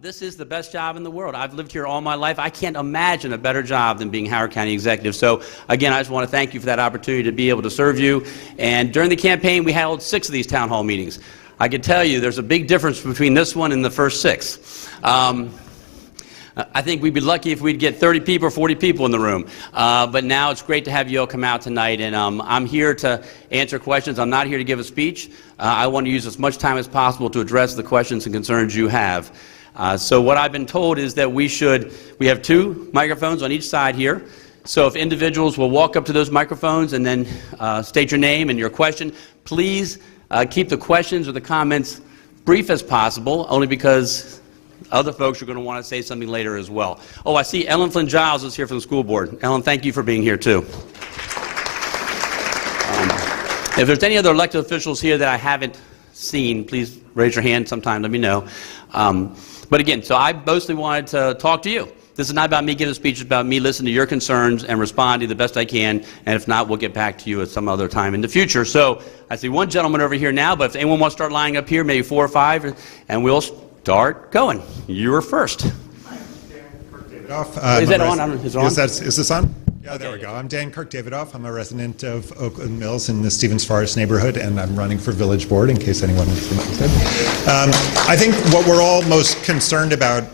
This is the best job in the world. I've lived here all my life. I can't imagine a better job than being Howard County Executive. So again, I just want to thank you for that opportunity to be able to serve you. And during the campaign, we held 6 of these town hall meetings. I can tell you there's a big difference between this one and the first 6. I think we'd be lucky if we'd get 30 people or 40 people in the room. But now it's great to have you all come out tonight. And I'm here to answer questions. I'm not here to give a speech. I want to use as much time as possible to address the questions and concerns you have. So what I've been told is that we have 2 microphones on each side here. So if individuals will walk up to those microphones and then state your name and your question, please keep the questions or the comments brief as possible, only because other folks are going to want to say something later as well. Oh, I see Ellen Flynn Giles is here from the school board. Ellen, thank you for being here too. If there's any other elected officials here that I haven't seen, please raise your hand sometime, let me know. But again, so I mostly wanted to talk to you. This is not about me giving a speech, it's about me listening to your concerns and responding the best I can, and if not, we'll get back to you at some other time in the future. So I see one gentleman over here now, but if anyone wants to start lining up here, maybe 4 or 5, and we'll start going. You're first. Is that on? Is this on? Yeah, there we go. I'm Dan Kirk-Davidoff. I'm a resident of Oakland Mills in the Stevens Forest neighborhood, and I'm running for village board in case anyone is interested. I think what we're all most concerned about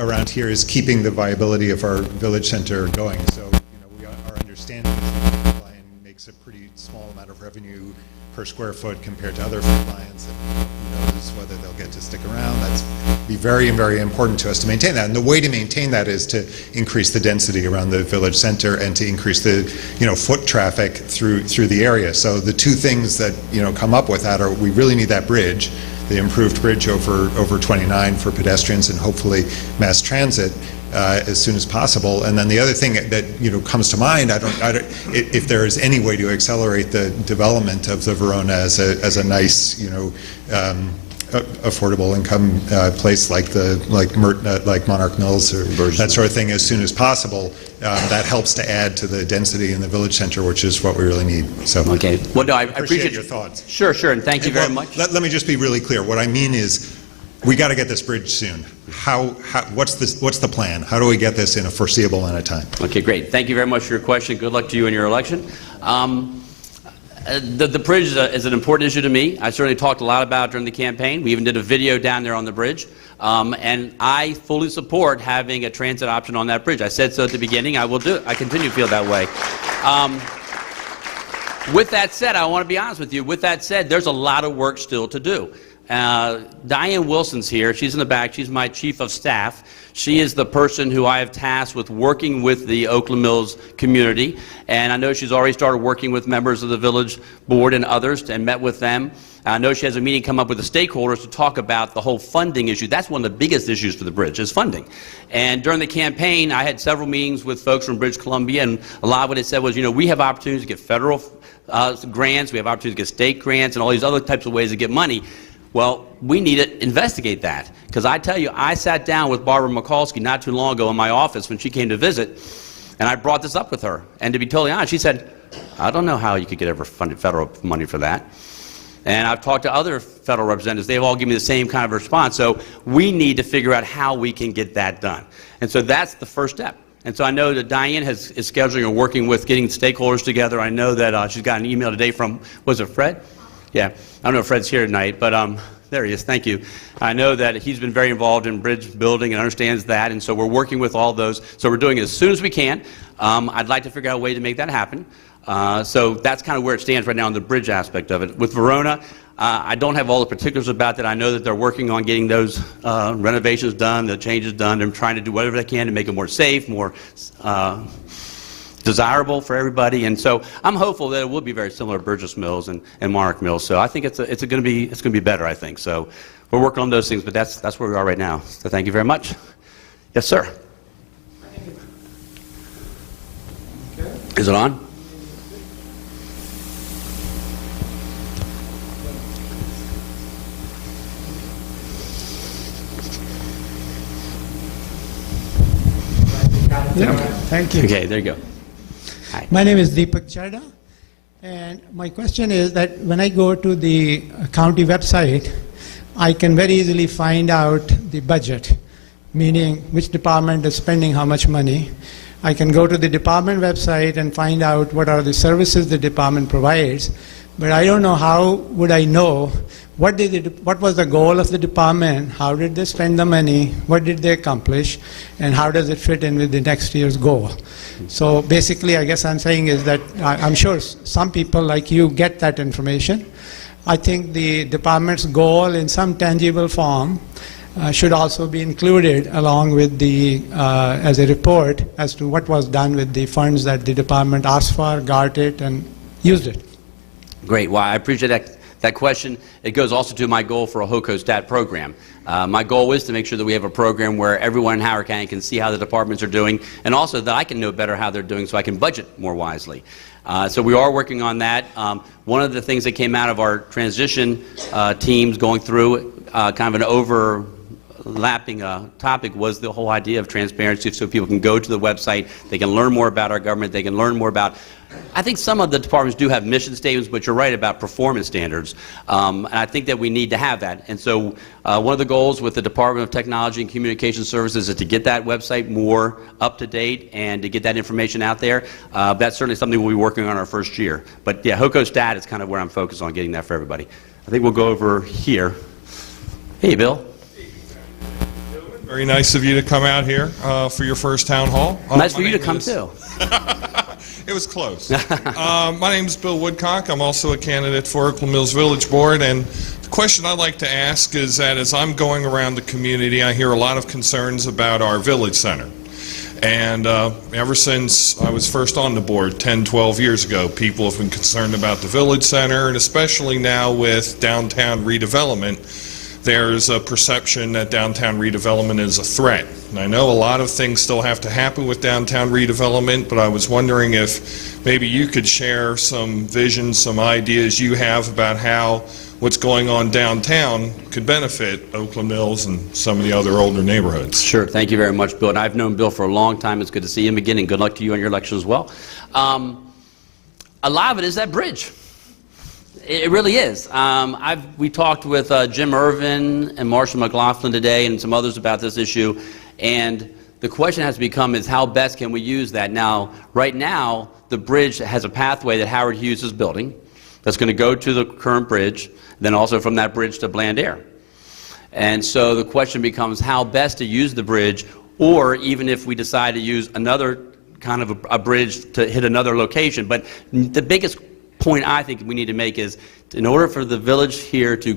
around here is keeping the viability of our village center going. So, our understanding is that the line makes a pretty small amount of revenue per square foot compared to other food lines, and who knows whether they'll get to stick around. That's be very, very important to us to maintain that. And the way to maintain that is to increase the density around the village center and to increase the foot traffic through the area. So the 2 things that come up with that are we really need that bridge, the improved bridge over 29 for pedestrians and hopefully mass transit as soon as possible. And then the other thing that comes to mind, if there is any way to accelerate the development of the Verona as a nice affordable income place like Monarch Mills or that sort of thing as soon as possible, that helps to add to the density in the village center, which is what we really need. So okay, well, no, I appreciate your thoughts. Sure, and thank you very much. Let me just be really clear. What I mean is, we got to get this bridge soon. What's the plan? How do we get this in a foreseeable amount of time? Okay, great. Thank you very much for your question. Good luck to you in your election. The bridge is an important issue to me. I certainly talked a lot about it during the campaign. We even did a video down there on the bridge. And I fully support having a transit option on that bridge. I said so at the beginning. I will do it. I continue to feel that way. With that said, I want to be honest with you. With that said, there's a lot of work still to do. Diane Wilson's here. She's in the back. She's my chief of staff. She is the person who I have tasked with working with the Oakland Mills community, and I know she's already started working with members of the village board and others and met with them. I know she has a meeting come up with the stakeholders to talk about the whole funding issue. That's one of the biggest issues for the bridge is funding. And during the campaign, I had several meetings with folks from British Columbia, and a lot of what they said was, we have opportunities to get federal grants, we have opportunities to get state grants, and all these other types of ways to get money. Well, we need to investigate that, because I tell you, I sat down with Barbara Mikulski not too long ago in my office when she came to visit, and I brought this up with her. And to be totally honest, she said, I don't know how you could get ever funded federal money for that. And I've talked to other federal representatives. They've all given me the same kind of response. So we need to figure out how we can get that done. And so that's the first step. And so I know that Diane is scheduling and working with getting stakeholders together. I know that she's got an email today from, was it Fred? Yeah, I don't know if Fred's here tonight, but there he is, thank you. I know that he's been very involved in bridge building and understands that, and so we're working with all those. So we're doing it as soon as we can. I'd like to figure out a way to make that happen. So that's kind of where it stands right now on the bridge aspect of it. With Verona, I don't have all the particulars about that. I know that they're working on getting those renovations done, the changes done. They're trying to do whatever they can to make it more safe, more desirable for everybody, and so I'm hopeful that it will be very similar to Burgess Mills and Monarch Mills. So I think it's going to be better. I think so. We're working on those things, but that's where we are right now. So thank you very much. Yes, sir. Is it on? Yeah. Thank you. Okay, there you go. Hi. My name is Deepak Chadha, and my question is that when I go to the county website, I can very easily find out the budget. meaning which department is spending how much money. I can go to the department website and find out what are the services the department provides, but I don't know how would I know what was the goal of the department, how did they spend the money, what did they accomplish, and how does it fit in with the next year's goal. So basically, I guess I'm saying is that I'm sure some people like you get that information. I think the department's goal in some tangible form should also be included along with the, as a report as to what was done with the funds that the department asked for, got it, and used it. Great. Well, I appreciate that question. It goes also to my goal for a HOCO-STAT program. My goal is to make sure that we have a program where everyone in Howard County can see how the departments are doing, and also that I can know better how they're doing so I can budget more wisely. So we are working on that. One of the things that came out of our transition teams going through kind of an overlapping topic was the whole idea of transparency, so people can go to the website, they can learn more about our government, they can learn more about, I think some of the departments do have mission statements, but you're right about performance standards, and I think that we need to have that. And so one of the goals with the Department of Technology and Communication Services is to get that website more up to date and to get that information out there. That's certainly something we'll be working on our first year. But yeah, HOCO-STAT is kind of where I'm focused on getting that for everybody. I think we'll go over here. Hey, Bill. Very nice of you to come out here for your first town hall. Nice for you to come too. It was close. My name is Bill Woodcock. I'm also a candidate for Oakland Mills Village Board, and the question I'd like to ask is that as I'm going around the community, I hear a lot of concerns about our village center. And ever since I was first on the board 10, 12 years ago, people have been concerned about the village center, and especially now with downtown redevelopment, there's a perception that downtown redevelopment is a threat. And I know a lot of things still have to happen with downtown redevelopment, but I was wondering if maybe you could share some visions, some ideas you have about how what's going on downtown could benefit Oakland Mills and some of the other older neighborhoods. Sure. Thank you very much, Bill. And I've known Bill for a long time. It's good to see him again, and good luck to you on your election as well. A lot of it is that bridge. It really is. We talked with Jim Irvin and Marshall McLaughlin today and some others about this issue, and the question has become is how best can we use that? Now, right now, the bridge has a pathway that Howard Hughes is building that's going to go to the current bridge, then also from that bridge to Bland Air. And so the question becomes how best to use the bridge, or even if we decide to use another kind of a bridge to hit another location. But the biggest point I think we need to make is in order for the village here to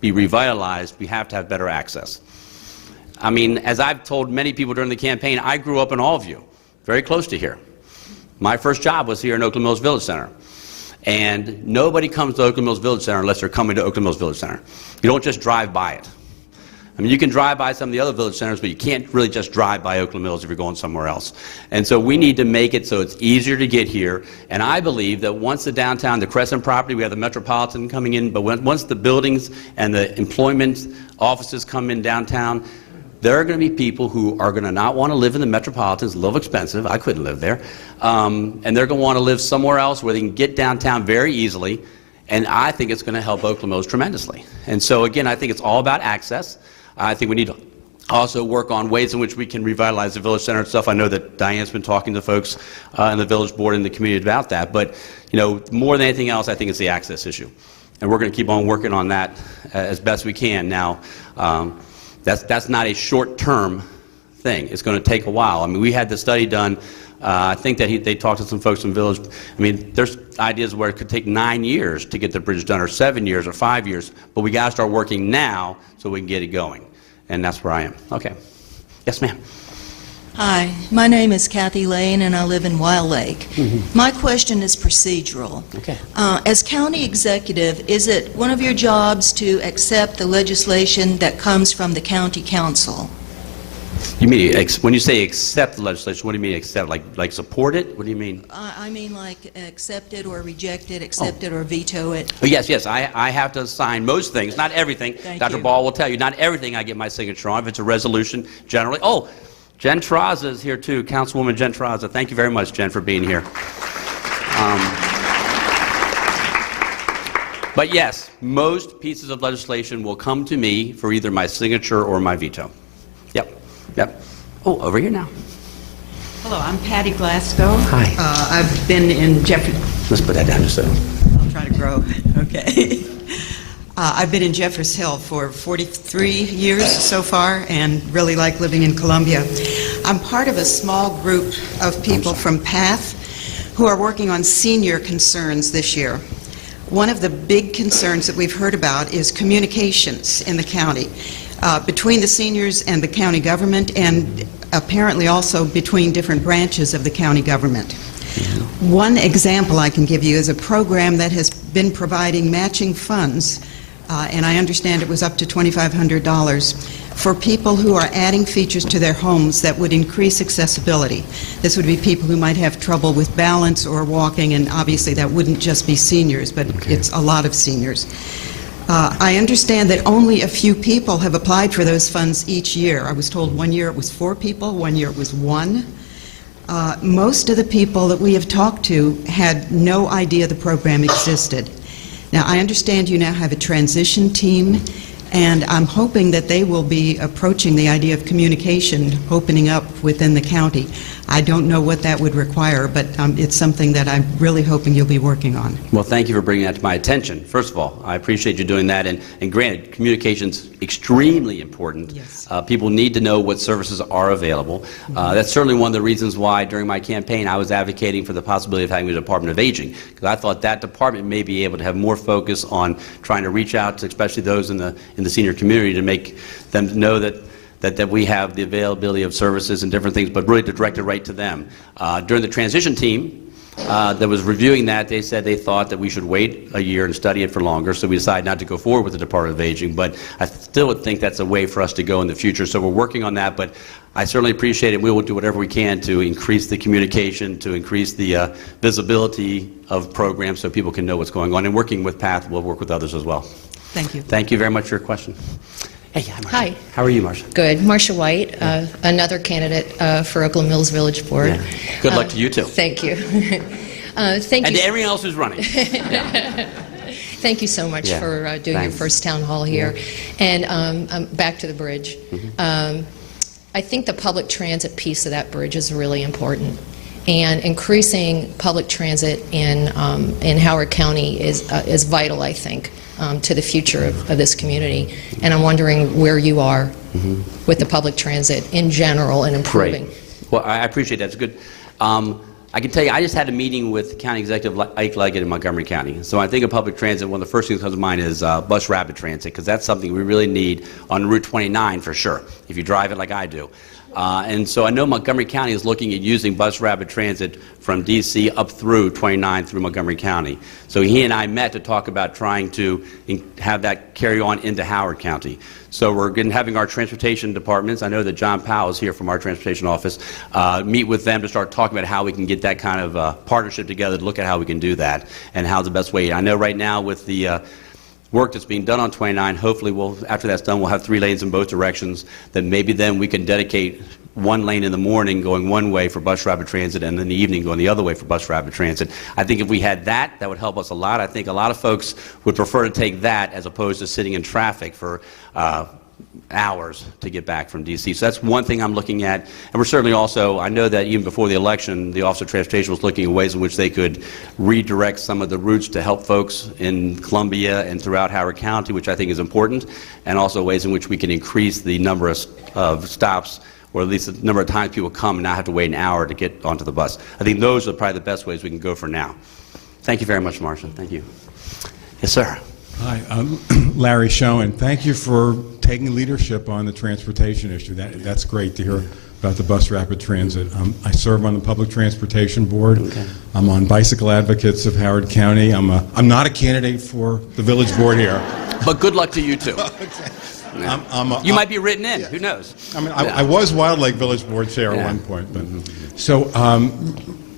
be revitalized, we have to have better access. I mean, as I've told many people during the campaign, I grew up in Allview, very close to here. My first job was here in Oakland Mills Village Center. And nobody comes to Oakland Mills Village Center unless they're coming to Oakland Mills Village Center. You don't just drive by it. I mean, you can drive by some of the other village centers, but you can't really just drive by Oakland Mills if you're going somewhere else. And so we need to make it so it's easier to get here. And I believe that once the downtown, the Crescent property, we have the Metropolitan coming in, but once the buildings and the employment offices come in downtown, there are going to be people who are going to not want to live in the Metropolitan. It's a little expensive. I couldn't live there. And they're going to want to live somewhere else where they can get downtown very easily. And I think it's going to help Oakland Mills tremendously. And so, again, I think it's all about access. I think we need to also work on ways in which we can revitalize the village center and stuff. I know that Diane's been talking to folks in the village board and the community about that. But, you know, more than anything else, I think it's the access issue. And we're going to keep on working on that as best we can. Now, that's not a short-term thing. It's going to take a while. I mean, we had the study done. I think that they talked to some folks from Village. I mean, there's ideas where it could take 9 years to get the bridge done, or 7 years, or 5 years. But we got to start working now so we can get it going. And that's where I am. Okay. Yes, ma'am. Hi, my name is Kathy Lane, and I live in Wild Lake. My question is procedural. Okay. As county executive, is it one of your jobs to accept the legislation that comes from the county council? You mean, when you say accept the legislation, what do you mean accept? Like support it? What do you mean? I mean like accept it or reject it, accept it or veto it. Oh, yes. I have to sign most things, not everything. Thank Dr. you. Ball will tell you, not everything I get my signature on. If it's a resolution, generally. Oh, Jen Traza is here too, Councilwoman Jen Traza. Thank you very much, Jen, for being here. But yes, most pieces of legislation will come to me for either my signature or my veto. Yep. Yep. Oh, over here now. Hello, I'm Patty Glasgow. Hi. I've been in Let's put that down just so. I'll try to grow. Okay. I've been in Jeffers Hill for 43 years so far and really like living in Columbia. I'm part of a small group of people from PATH who are working on senior concerns this year. One of the big concerns that we've heard about is communications in the county, between the seniors and the county government, and apparently also between different branches of the county government. One example I can give you is a program that has been providing matching funds, and I understand it was up to $2,500, for people who are adding features to their homes that would increase accessibility. This would be people who might have trouble with balance or walking, and obviously that wouldn't just be seniors, but it's a lot of seniors. I understand that only a few people have applied for those funds each year. I was told one year it was 4 people, one year it was 1. Most of the people that we have talked to had no idea the program existed. Now, I understand you now have a transition team, and I'm hoping that they will be approaching the idea of communication opening up within the county. I don't know what that would require, but it's something that I'm really hoping you'll be working on. Well, thank you for bringing that to my attention. First of all, I appreciate you doing that, and granted, communication's extremely important. Yes. People need to know what services are available. That's certainly one of the reasons why during my campaign I was advocating for the possibility of having a Department of Aging, because I thought that department may be able to have more focus on trying to reach out to especially those in the senior community to make them know that we have the availability of services and different things, but really to direct it right to them. During the transition team that was reviewing that, they said they thought that we should wait a year and study it for longer, so we decided not to go forward with the Department of Aging, but I still would think that's a way for us to go in the future, so we're working on that, but I certainly appreciate it. We will do whatever we can to increase the communication, to increase the visibility of programs so people can know what's going on, and working with PATH, we'll work with others as well. Thank you. Thank you very much for your question. Hey, hi, Marcia. Hi. How are you, Marcia? Good. Marcia White, another candidate for Oakland Mills Village Board. Yeah. Good luck to you, too. Thank you. Thank And you. to everyone else who's running. Thank you so much for doing your first town hall here. And back to the bridge. I think the public transit piece of that bridge is really important. And increasing public transit in Howard County is vital, I think, to the future of this community. And I'm wondering where you are with the public transit in general and improving. Great. Well, I appreciate that. It's good. I can tell you, I just had a meeting with County Executive Ike Leggett in Montgomery County. So I think of public transit, one of the first things that comes to mind is bus rapid transit, because that's something we really need on Route 29 for sure, if you drive it like I do. And so I know Montgomery County is looking at using bus rapid transit from D.C. up through 29 through Montgomery County. So he and I met to talk about trying to have that carry on into Howard County. So we're having our transportation departments, I know that John Powell is here from our transportation office, meet with them to start talking about how we can get that kind of partnership together to look at how we can do that and how's the best way. I know right now with the work that's being done on 29, hopefully after that's done, we'll have 3 lanes in both directions, that maybe then we can dedicate 1 lane in the morning going one way for bus rapid transit and in the evening going the other way for bus rapid transit. I think if we had that, that would help us a lot. I think a lot of folks would prefer to take that as opposed to sitting in traffic for hours to get back from D.C. So that's one thing I'm looking at. And we're certainly also, I know that even before the election, the Office of Transportation was looking at ways in which they could redirect some of the routes to help folks in Columbia and throughout Howard County, which I think is important, and also ways in which we can increase the number of stops, or at least the number of times people come and not have to wait an hour to get onto the bus. I think those are probably the best ways we can go for now. Thank you very much, Marcia. Thank you. Yes, sir. Hi, I'm Larry Schoen. Thank you for taking leadership on the transportation issue. That's great to hear about the bus rapid transit. I serve on the Public Transportation Board. Okay. I'm on Bicycle Advocates of Howard County. I'm not a candidate for the village board here. But good luck to you, too. Okay. You might be written in. Yeah. Who knows? I mean, I was Wild Lake Village Board Chair at one point. But, so,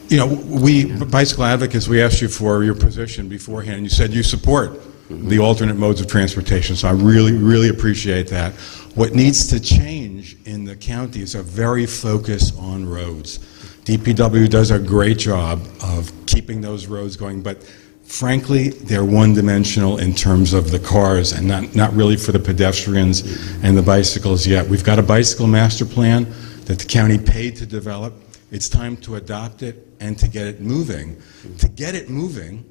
you know, we, Bicycle Advocates, we asked you for your position beforehand. You said you support the alternate modes of transportation, so I really, really appreciate that. What needs to change in the county is a very focus on roads. DPW does a great job of keeping those roads going, but frankly, they're one-dimensional in terms of the cars and not really for the pedestrians and the bicycles yet. We've got a bicycle master plan that the county paid to develop. It's time to adopt it and to get it moving. To get it moving,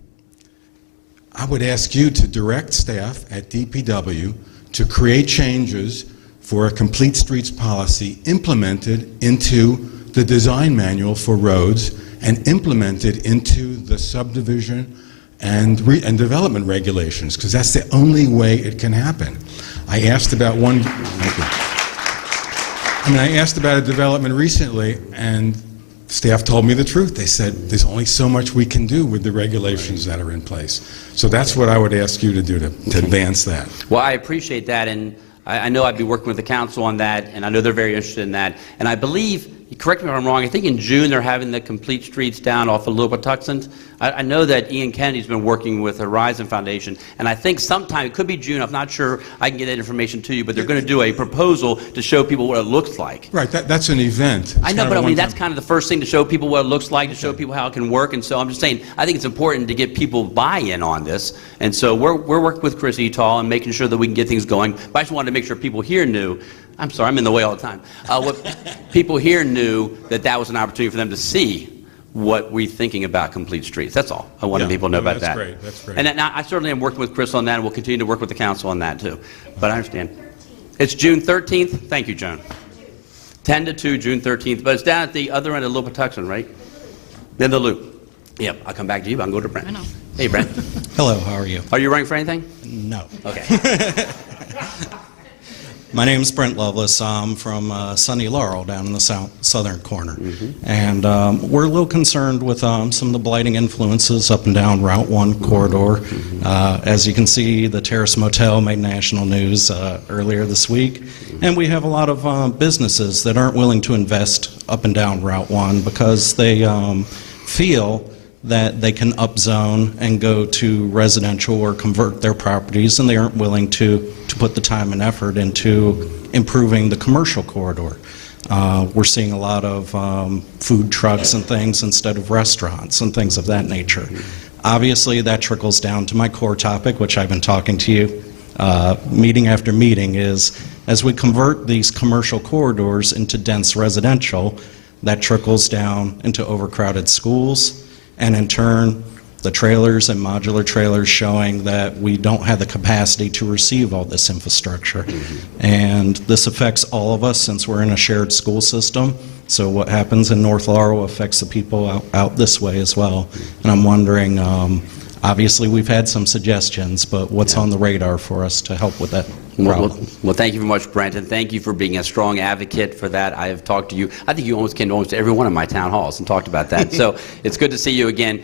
I would ask you to direct staff at DPW to create changes for a complete streets policy implemented into the design manual for roads and implemented into the subdivision and development regulations, because that's the only way it can happen. I asked about one. Thank you. I asked about a development recently, and staff told me the truth. They said there's only so much we can do with the regulations that are in place. So that's what I would ask you to do to advance that. Well, I appreciate that, and I know I'd be working with the council on that, and I know they're very interested in that. And I believe, correct me if I'm wrong, I think in June they're having the complete streets down off of Little Patuxent. I know that Ian Kennedy's been working with Horizon Foundation, and I think sometime, it could be June, I'm not sure, I can get that information to you, but they're going to do a proposal to show people what it looks like. Right, that's an event. I know, but I mean, that's kind of the first thing, to show people what it looks like, to show people how it can work, and so I'm just saying, I think it's important to get people buy-in on this, and so we're working with Chris Etal and making sure that we can get things going, but I just wanted to make sure people here knew, I'm sorry, I'm in the way all the time, what people here knew that was an opportunity for them to see what we're thinking about complete streets. That's all. I wanted people to know about that. That's great. And I certainly am working with Chris on that, and we'll continue to work with the council on that too. But I understand. It's June 13th. Thank you, Joan. 10 to 2, June 13th. But it's down at the other end of Little Patuxent, right? In the loop. Yep. I'll come back to you, but I'll go to Brent. I know. Hey, Brent. Hello, how are you? Are you running for anything? No. Okay. My name is Brent Lovelace. I'm from sunny Laurel down in the southern corner. And we're a little concerned with some of the blighting influences up and down Route 1 corridor. As you can see, the Terrace Motel made national news earlier this week. And we have a lot of businesses that aren't willing to invest up and down Route 1 because they feel that they can upzone and go to residential or convert their properties, and they aren't willing to put the time and effort into improving the commercial corridor. We're seeing a lot of food trucks and things instead of restaurants and things of that nature. Obviously, that trickles down to my core topic, which I've been talking to you meeting after meeting, is as we convert these commercial corridors into dense residential, that trickles down into overcrowded schools, and in turn, the trailers and modular trailers showing that we don't have the capacity to receive all this infrastructure. And this affects all of us since we're in a shared school system. So what happens in North Laurel affects the people out this way as well. And I'm wondering, obviously we've had some suggestions, but what's on the radar for us to help with that problem? Well, thank you very much, Brent, and thank you for being a strong advocate for that. I have talked to you. I think you almost came to almost every one of my town halls and talked about that. So it's good to see you again.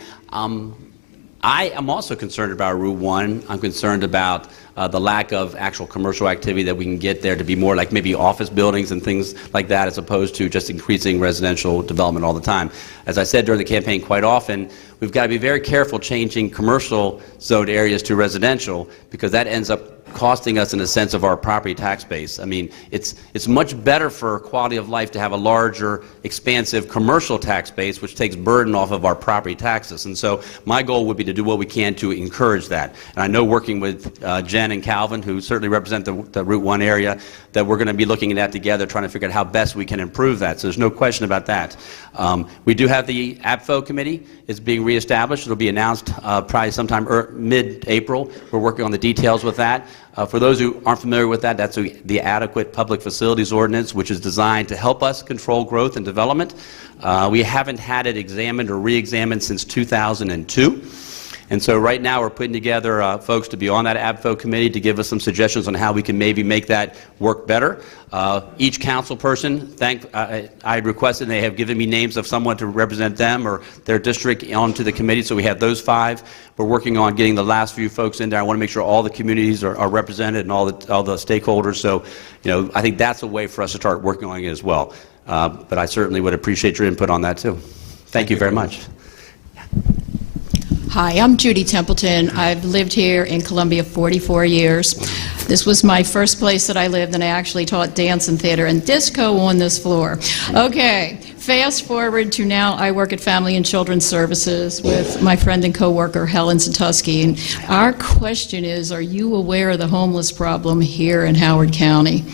I am also concerned about Route 1. I'm concerned about the lack of actual commercial activity that we can get there to be more like maybe office buildings and things like that, as opposed to just increasing residential development all the time. As I said during the campaign quite often, we've got to be very careful changing commercial zoned areas to residential, because that ends up costing us in a sense of our property tax base. I mean, it's much better for quality of life to have a larger, expansive commercial tax base, which takes burden off of our property taxes. And so my goal would be to do what we can to encourage that. And I know, working with Jen and Calvin, who certainly represent the Route 1 area, that we're going to be looking at that together, trying to figure out how best we can improve that. So there's no question about that. We do have the APFO committee. It's being reestablished. It'll be announced probably sometime mid-April. We're working on the details with that. For those who aren't familiar with that, that's the Adequate Public Facilities Ordinance, which is designed to help us control growth and development. We haven't had it examined or re-examined since 2002. And so right now we're putting together folks to be on that APFO committee to give us some suggestions on how we can maybe make that work better. Each council person, I requested, and they have given me names of someone to represent them or their district onto the committee, so we have those 5. We're working on getting the last few folks in there. I want to make sure all the communities are represented and all the stakeholders. So, I think that's a way for us to start working on it as well. But I certainly would appreciate your input on that too. Thank you very much. Hi, I'm Judy Templeton. I've lived here in Columbia 44 years. This was my first place that I lived, and I actually taught dance and theater and disco on this floor. Okay, fast forward to now, I work at Family and Children's Services with my friend and coworker Helen Satuski. And our question is, are you aware of the homeless problem here in Howard County?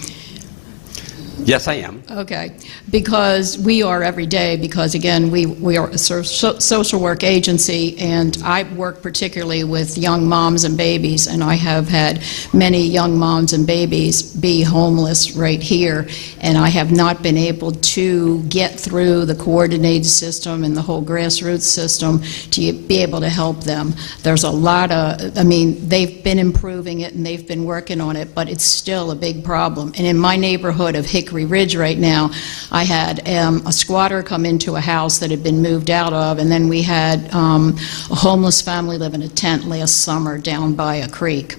Yes, I am. Okay, because we are every day, because again, we are a social work agency, and I work particularly with young moms and babies, and I have had many young moms and babies be homeless right here, and I have not been able to get through the coordinated system and the whole grassroots system to be able to help them. There's a lot of, I mean, they've been improving it and they've been working on it, but it's still a big problem. And in my neighborhood of Hickory Ridge right now, I had a squatter come into a house that had been moved out of, and then we had a homeless family live in a tent last summer down by a creek.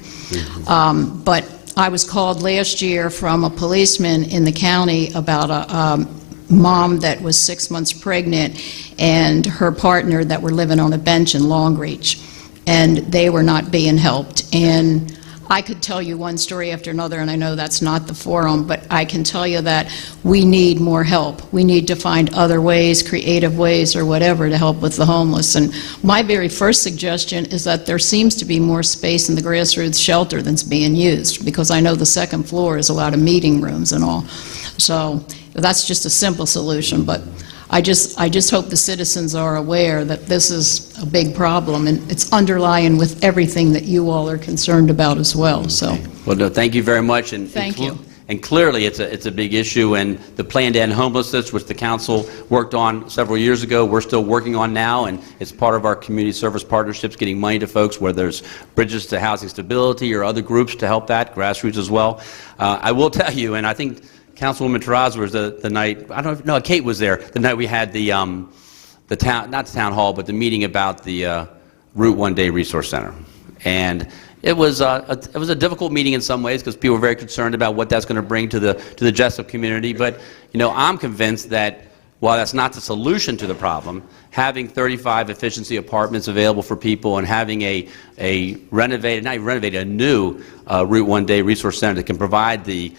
But I was called last year from a policeman in the county about a mom that was 6 months pregnant and her partner that were living on a bench in Longreach, and they were not being helped. And I could tell you one story after another, and I know that's not the forum, but I can tell you that we need more help. We need to find other ways, creative ways or whatever, to help with the homeless. And my very first suggestion is that there seems to be more space in the grassroots shelter than's being used, because I know the second floor is a lot of meeting rooms and all. So that's just a simple solution, but I just hope the citizens are aware that this is a big problem, and it's underlying with everything that you all are concerned about as well. So, well, no, thank you very much. And thank you. And clearly, it's a big issue. And the plan to end homelessness, which the council worked on several years ago, we're still working on now, and it's part of our community service partnerships, getting money to folks where there's bridges to housing stability or other groups to help that, grassroots as well. I will tell you, and I think Councilwoman Taraz was the night, I don't know, Kate was there, the night we had the town, not the town hall, but the meeting about the Route 1 Day Resource Center. And it was a difficult meeting in some ways, because people were very concerned about what that's going to bring to the Jessup community. But, you know, I'm convinced that while that's not the solution to the problem, having 35 efficiency apartments available for people and having a renovated, not even renovated, a new Route 1 Day Resource Center that can provide the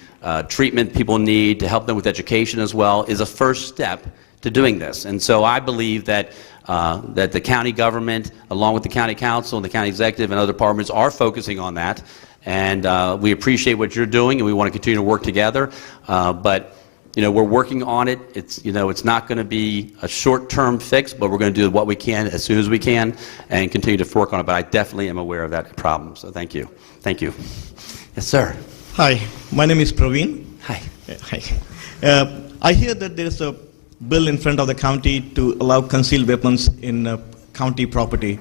treatment people need to help them with education as well is a first step to doing this. And so I believe that that the county government, along with the county council and the county executive and other departments, are focusing on that. And we appreciate what you're doing, and we want to continue to work together. But you know, we're working on it. It's, you know, it's not going to be a short-term fix, but we're going to do what we can as soon as we can and continue to work on it. But I definitely am aware of that problem. So thank you. Thank you. Yes, sir. Hi, my name is Praveen. Hi. Hi. I hear that there is a bill in front of the county to allow concealed weapons in county property.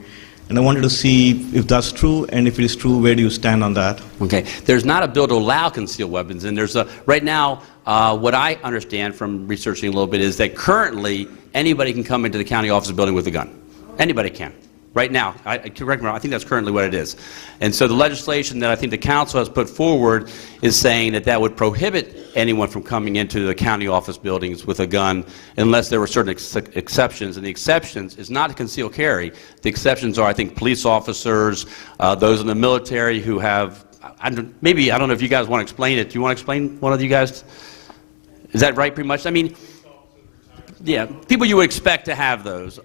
And I wanted to see if that's true, and if it is true, where do you stand on that? Okay. There's not a bill to allow concealed weapons, and there's right now, what I understand from researching a little bit is that currently anybody can come into the county office building with a gun. Anybody can. Right now, correct me, I think that's currently what it is. And so the legislation that I think the council has put forward is saying that that would prohibit anyone from coming into the county office buildings with a gun unless there were certain exceptions. And the exceptions is not to conceal carry. The exceptions are, I think, police officers, those in the military who have, maybe, I don't know if you guys want to explain it. Do you want to explain, one of you guys? Is that right, pretty much? I mean, yeah, people you would expect to have those.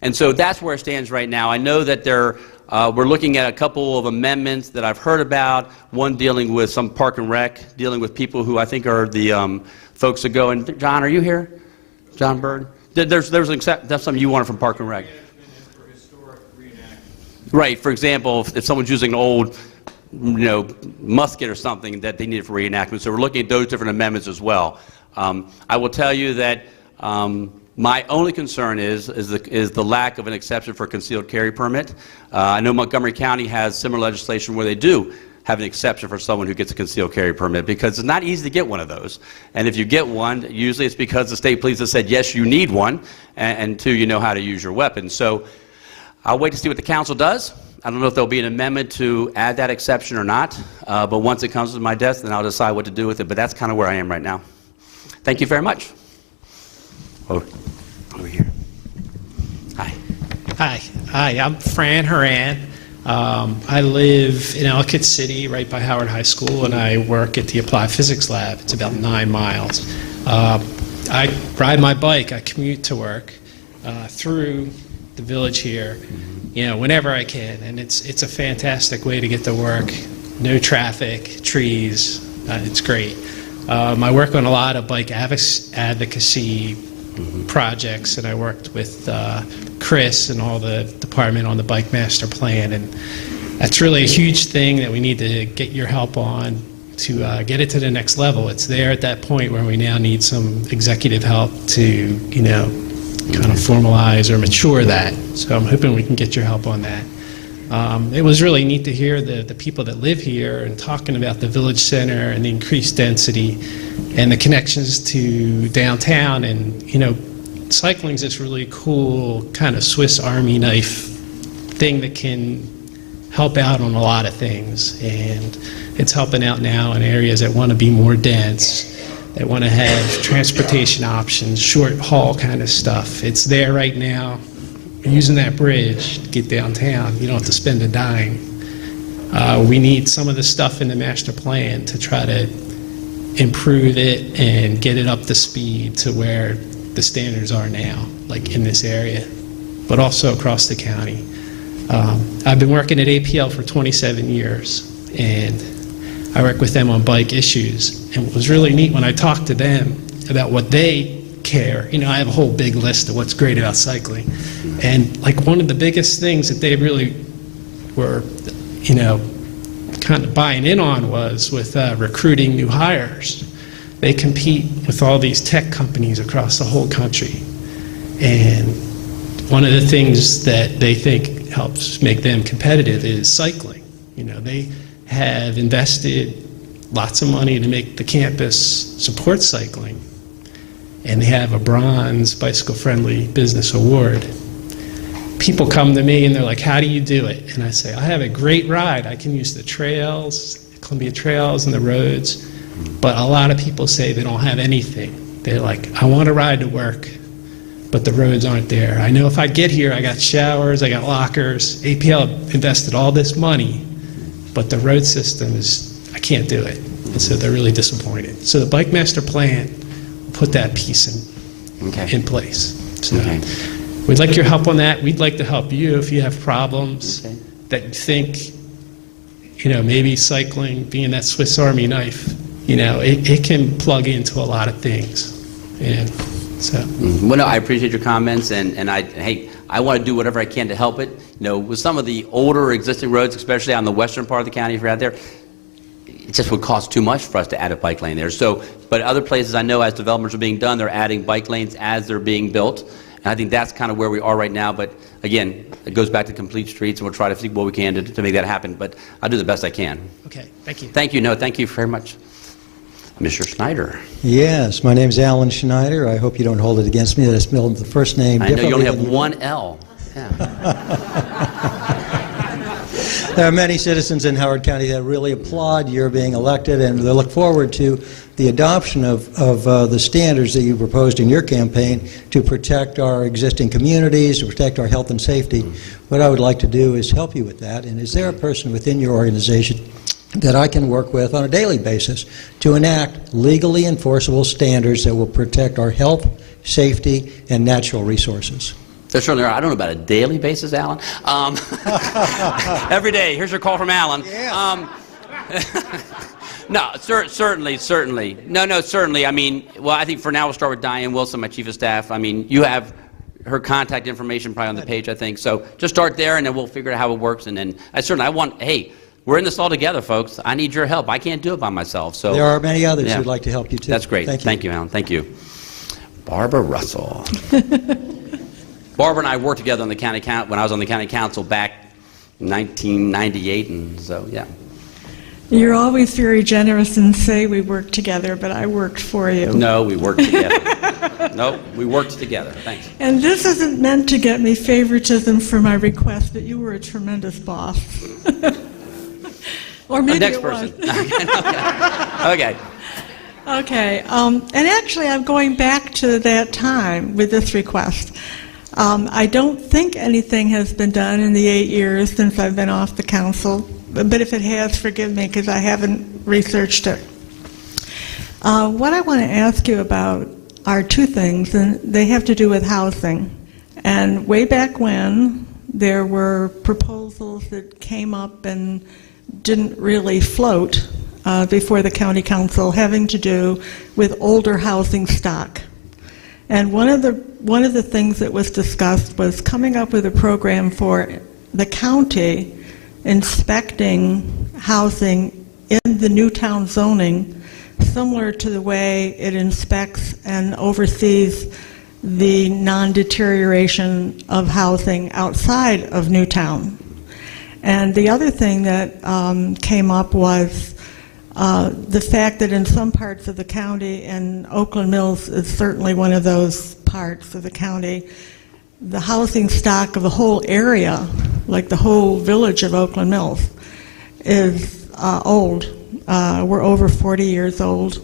And so that's where it stands right now. I know that we're looking at a couple of amendments that I've heard about, one dealing with some park and rec, dealing with people who I think are the folks that go, and John, are you here? John Bird? There's that's something you wanted from park and rec. Right, for example, if someone's using an old, you know, musket or something that they need it for reenactment. So we're looking at those different amendments as well. I will tell you that my only concern is the lack of an exception for a concealed carry permit. I know Montgomery County has similar legislation where they do have an exception for someone who gets a concealed carry permit, because it's not easy to get one of those. And if you get one, usually it's because the state police have said, yes, you need one, and two, you know how to use your weapon. So I'll wait to see what the council does. I don't know if there'll be an amendment to add that exception or not, but once it comes to my desk, then I'll decide what to do with it. But that's kind of where I am right now. Thank you very much. Over here. Hi. Hi, I'm Fran Horan. I live in Ellicott City, right by Howard High School, and I work at the Applied Physics Lab. It's about 9 miles. I ride my bike. I commute to work through the village here, whenever I can, and it's a fantastic way to get to work. No traffic, trees. It's great. I work on a lot of bike advocacy projects, and I worked with Chris and all the department on the Bike Master Plan, and that's really a huge thing that we need to get your help on to get it to the next level. It's there at that point where we now need some executive help to, kind of formalize or mature that. So I'm hoping we can get your help on that. It was really neat to hear the people that live here and talking about the village center and the increased density and the connections to downtown. And, cycling's this really cool kind of Swiss Army knife thing that can help out on a lot of things. And it's helping out now in areas that want to be more dense, that want to have transportation options, short haul kind of stuff. It's there right now. Using that bridge to get downtown, you don't have to spend a dime. We need some of the stuff in the master plan to try to improve it and get it up to speed to where the standards are now, like in this area, but also across the county. I've been working at APL for 27 years, and I work with them on bike issues. And what was really neat when I talked to them about what they care, I have a whole big list of what's great about cycling. And like one of the biggest things that they really were, kind of buying in on was with recruiting new hires. They compete with all these tech companies across the whole country. And one of the things that they think helps make them competitive is cycling. They have invested lots of money to make the campus support cycling. And they have a bronze bicycle-friendly business award. People come to me and they're like, how do you do it? And I say, I have a great ride. I can use the trails, Columbia Trails and the roads. But a lot of people say they don't have anything. They're like, I want to ride to work, but the roads aren't there. I know if I get here, I got showers, I got lockers. APL invested all this money, but the road system I can't do it. And so they're really disappointed. So the Bike Master Plan put that piece in place. So we'd like your help on that. We'd like to help you if you have problems that you think, maybe cycling being that Swiss Army knife, it can plug into a lot of things. And so. Well, no, I appreciate your comments, and I want to do whatever I can to help it. With some of the older existing roads, especially on the western part of the county, if you're out there, it just would cost too much for us to add a bike lane there. So, but other places I know as developments are being done, they're adding bike lanes as they're being built. And I think that's kind of where we are right now. But again, it goes back to complete streets, and we'll try to see what we can to make that happen. But I'll do the best I can. Okay, thank you. Thank you. No, thank you very much. Mr. Schneider. Yes, my name is Allan Schneider. I hope you don't hold it against me that I spelled the first name I know differently. you only have one L. Yeah. There are many citizens in Howard County that really applaud your being elected, and they look forward to the adoption of the standards that you proposed in your campaign to protect our existing communities, to protect our health and safety. What I would like to do is help you with that. And is there a person within your organization that I can work with on a daily basis to enact legally enforceable standards that will protect our health, safety, and natural resources? There certainly are. I don't know about a daily basis, Alan. Every day. Here's your call from Alan. Yeah. No, certainly. No, certainly. I mean, well, I think for now we'll start with Diane Wilson, my chief of staff. I mean, you have her contact information probably on the page, I think. So just start there, and then we'll figure out how it works. And then hey, we're in this all together, folks. I need your help. I can't do it by myself. So there are many others who'd like to help you too. That's great. Thank you, Alan. Thank you. Barbara Russell. Barbara and I worked together on the county when I was on the county council back in 1998, and so yeah. You're always very generous and say we worked together, but I worked for you. No, we worked together. No, we worked together. Thanks. And this isn't meant to get me favoritism for my request, but you were a tremendous boss. Or maybe next it person. was. Okay. Okay. And actually, I'm going back to that time with this request. I don't think anything has been done in the 8 years since I've been off the council, but if it has, forgive me, because I haven't researched it. What I want to ask you about are two things, and they have to do with housing. And way back when, there were proposals that came up and didn't really float before the county council, having to do with older housing stock. And one of the things that was discussed was coming up with a program for the county inspecting housing in the Newtown zoning, similar to the way it inspects and oversees the non-deterioration of housing outside of Newtown. And the other thing that came up was the fact that in some parts of the county, and Oakland Mills is certainly one of those parts of the county, the housing stock of the whole area, like the whole village of Oakland Mills, is old. We're over 40 years old.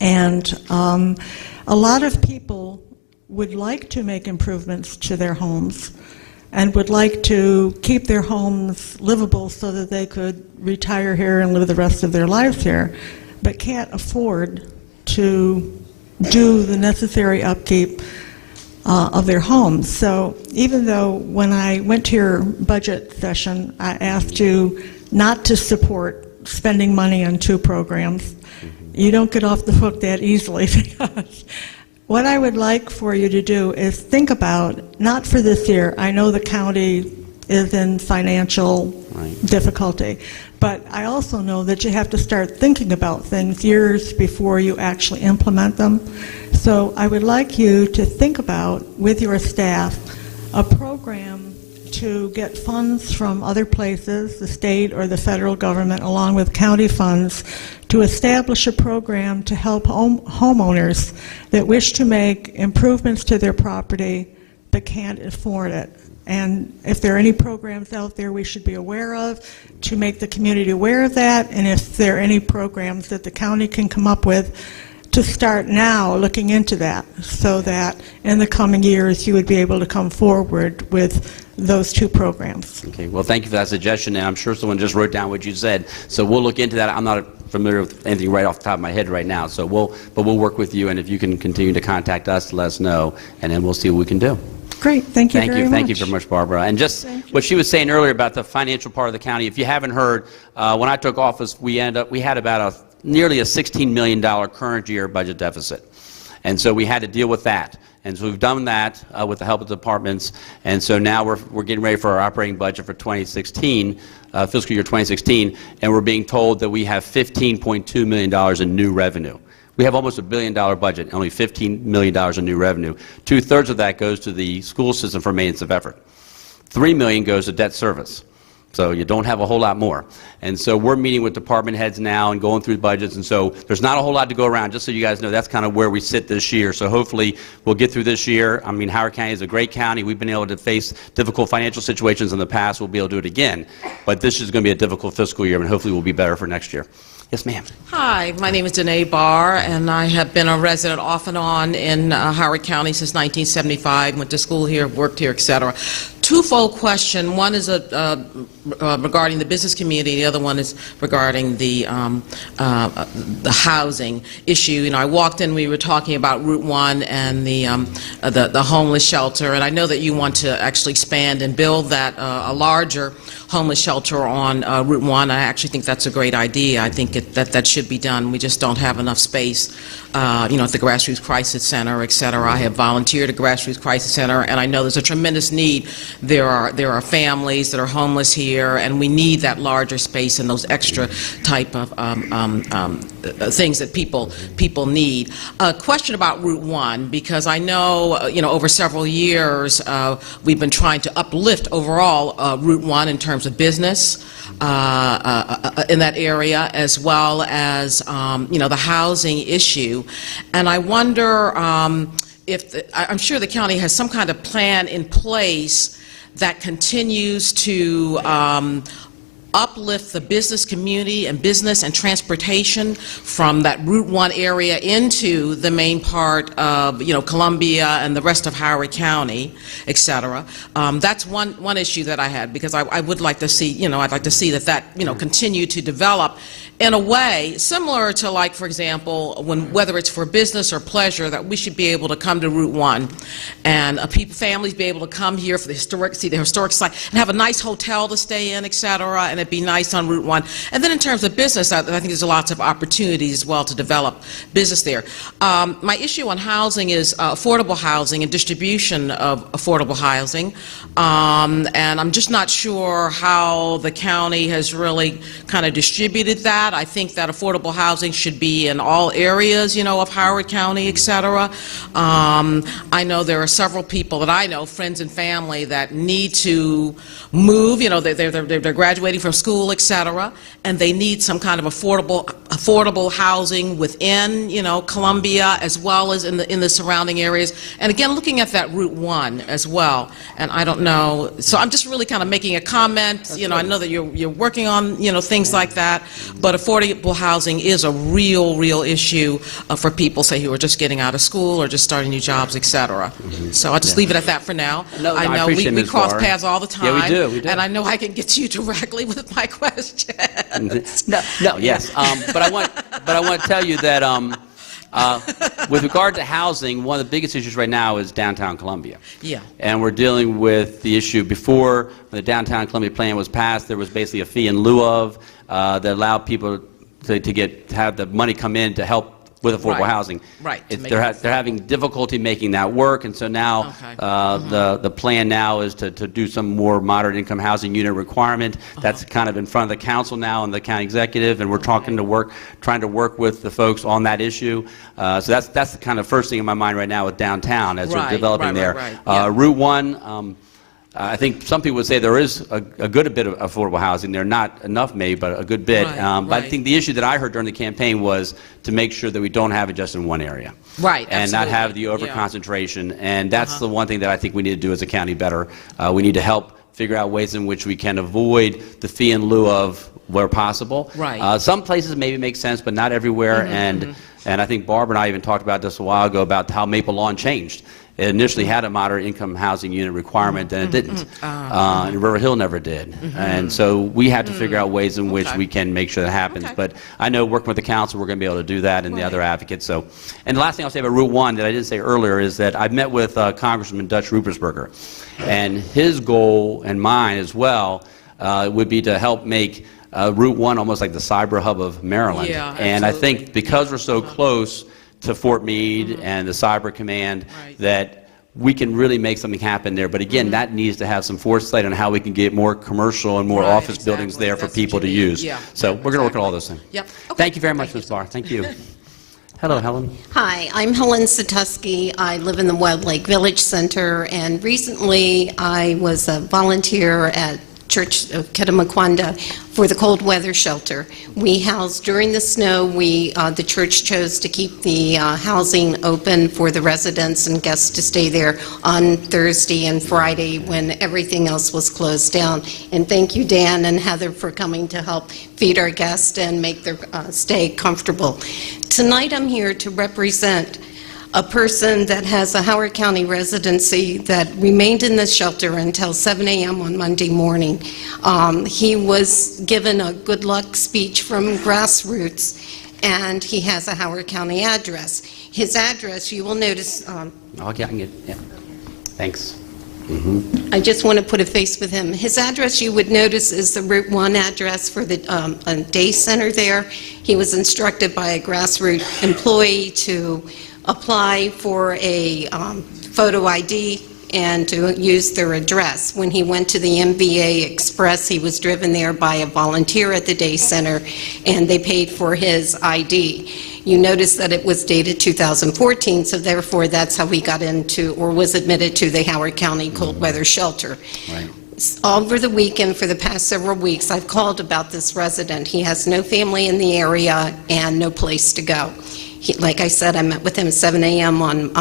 And a lot of people would like to make improvements to their homes and would like to keep their homes livable so that they could retire here and live the rest of their lives here, but can't afford to do the necessary upkeep of their homes. So even though when I went to your budget session, I asked you not to support spending money on two programs, you don't get off the hook that easily, because what I would like for you to do is think about, not for this year, I know the county is in financial difficulty, but I also know that you have to start thinking about things years before you actually implement them. So I would like you to think about, with your staff, a program to get funds from other places, the state or the federal government, along with county funds, to establish a program to help homeowners that wish to make improvements to their property but can't afford it. And if there are any programs out there we should be aware of, to make the community aware of that, and if there are any programs that the county can come up with, to start now looking into that, so that in the coming years you would be able to come forward with those two programs. Okay, well, thank you for that suggestion, and I'm sure someone just wrote down what you said, so we'll look into that. I'm not familiar with anything right off the top of my head right now, so we'll work with you, and if you can continue to contact us, let us know, and then we'll see what we can do. Great, thank you very much. Thank you very much, Barbara. And just what she was saying earlier about the financial part of the county, if you haven't heard, when I took office, we had about nearly a $16 million current year budget deficit. And so we had to deal with that. And so we've done that with the help of the departments. And so now we're getting ready for our operating budget for 2016, fiscal year 2016, and we're being told that we have $15.2 million in new revenue. We have almost $1 billion budget, only $15 million in new revenue. 2/3 of that goes to the school system for maintenance of effort. $3 million goes to debt service. So you don't have a whole lot more. And so we're meeting with department heads now and going through budgets, and so there's not a whole lot to go around. Just so you guys know, that's kind of where we sit this year. So hopefully we'll get through this year. I mean, Howard County is a great county. We've been able to face difficult financial situations in the past. We'll be able to do it again. But this is going to be a difficult fiscal year, and hopefully we'll be better for next year. Yes, ma'am. Hi, my name is Danae Barr, and I have been a resident off and on in Howard County since 1975, went to school here, worked here, etc. Twofold question. One is regarding the business community. The other one is regarding the housing issue. You know, I walked in. We were talking about Route 1 and the homeless shelter, and I know that you want to actually expand and build that a larger homeless shelter on Route 1. I actually think that's a great idea. I think that should be done. We just don't have enough space. You know, at the Grassroots Crisis Center, et cetera. I have volunteered at Grassroots Crisis Center, and I know there's a tremendous need. There are families that are homeless here, and we need that larger space and those extra type of things that people need. A question about Route 1, because I know, you know, over several years we've been trying to uplift overall Route 1 in terms of business. In that area, as well as you know, the housing issue, and I wonder if I'm sure the county has some kind of plan in place that continues to uplift the business community and business and transportation from that Route 1 area into the main part of, Columbia and the rest of Howard County, et cetera. That's one issue that I had, because I would like to see, I'd like to see that continue to develop in a way similar to, like, for example, whether it's for business or pleasure, that we should be able to come to Route 1 and families be able to come here for see the historic site and have a nice hotel to stay in, et cetera, and it'd be nice on Route 1. And then in terms of business, I think there's lots of opportunities as well to develop business there. My issue on housing is affordable housing and distribution of affordable housing. And I'm just not sure how the county has really kind of distributed that. I think that affordable housing should be in all areas, of Howard County, et cetera. I know there are several people that I know, friends and family, that need to move. They're graduating from school, et cetera, and they need some kind of affordable housing within, Columbia, as well as in the surrounding areas. And again, looking at that Route 1 as well. And I don't know. So I'm just really kind of making a comment. I know that you're working on, things like that, but affordable housing is a real issue for people, say, who are just getting out of school or just starting new jobs, et cetera. So I'll just leave it at that for now. No, I know we cross paths all the time. Yeah, we do. And I know I can get to you directly with my question. Yes. But I want to tell you that with regard to housing, one of the biggest issues right now is downtown Columbia. Yeah. And we're dealing with the issue before the downtown Columbia plan was passed. There was basically a fee in lieu of that allowed people to have the money come in to help with affordable housing. Right. They're having difficulty making that work, and so now the plan now is to do some more moderate income housing unit requirement. That's kind of in front of the council now and the county executive, and we're trying to work with the folks on that issue. So that's the kind of first thing in my mind right now with downtown as we're developing there. Route 1. I think some people would say there is a good bit of affordable housing there, not enough maybe, but a good bit. But I think the issue that I heard during the campaign was to make sure that we don't have it just in one area. Right, and not have the over-concentration. And that's the one thing that I think we need to do as a county better. We need to help figure out ways in which we can avoid the fee in lieu of where possible. Right. Some places maybe make sense, but not everywhere. And I think Barbara and I even talked about this a while ago about how Maple Lawn changed. It initially had a moderate income housing unit requirement, and it didn't. And River Hill never did. And so we have to figure out ways in which we can make sure that happens. But I know working with the council, we're going to be able to do that, and the other advocates. So, and the last thing I'll say about Route 1 that I didn't say earlier is that I've met with Congressman Dutch Rupersberger, and his goal and mine as well would be to help make Route 1 almost like the cyber hub of Maryland. And I think because we're so close to Fort Meade and the Cyber Command, that we can really make something happen there. But again, that needs to have some foresight on how we can get more commercial and more office buildings there for people to use. So we're going to work on all those things. Thank you very much, Ms. Barr. Thank you. Hello, Helen. Hi, I'm Helen Satuski. I live in the Wild Lake Village Center, and recently I was a volunteer at Church of Kittleman for the cold weather shelter. We house during the snow. The church chose to keep the housing open for the residents and guests to stay there on Thursday and Friday when everything else was closed down. And thank you, Dan and Heather, for coming to help feed our guests and make their stay comfortable. Tonight I'm here to represent a person that has a Howard County residency that remained in the shelter until 7 a.m. on Monday morning. He was given a good luck speech from Grassroots, and he has a Howard County address. His address, you will notice... Okay, I can get, Thanks. I just want to put a face with him. His address, you would notice, is the Route 1 address for the day center there. He was instructed by a Grassroots employee to apply for a photo ID and to use their address. When he went to the MVA Express, he was driven there by a volunteer at the day center, and they paid for his ID. You notice that it was dated 2014, so therefore that's how he got into or was admitted to the Howard County Cold Weather Shelter. Right. Over the weekend, for the past several weeks, I've called about this resident. He has no family in the area and no place to go. Like I said, I met with him at 7 a.m. on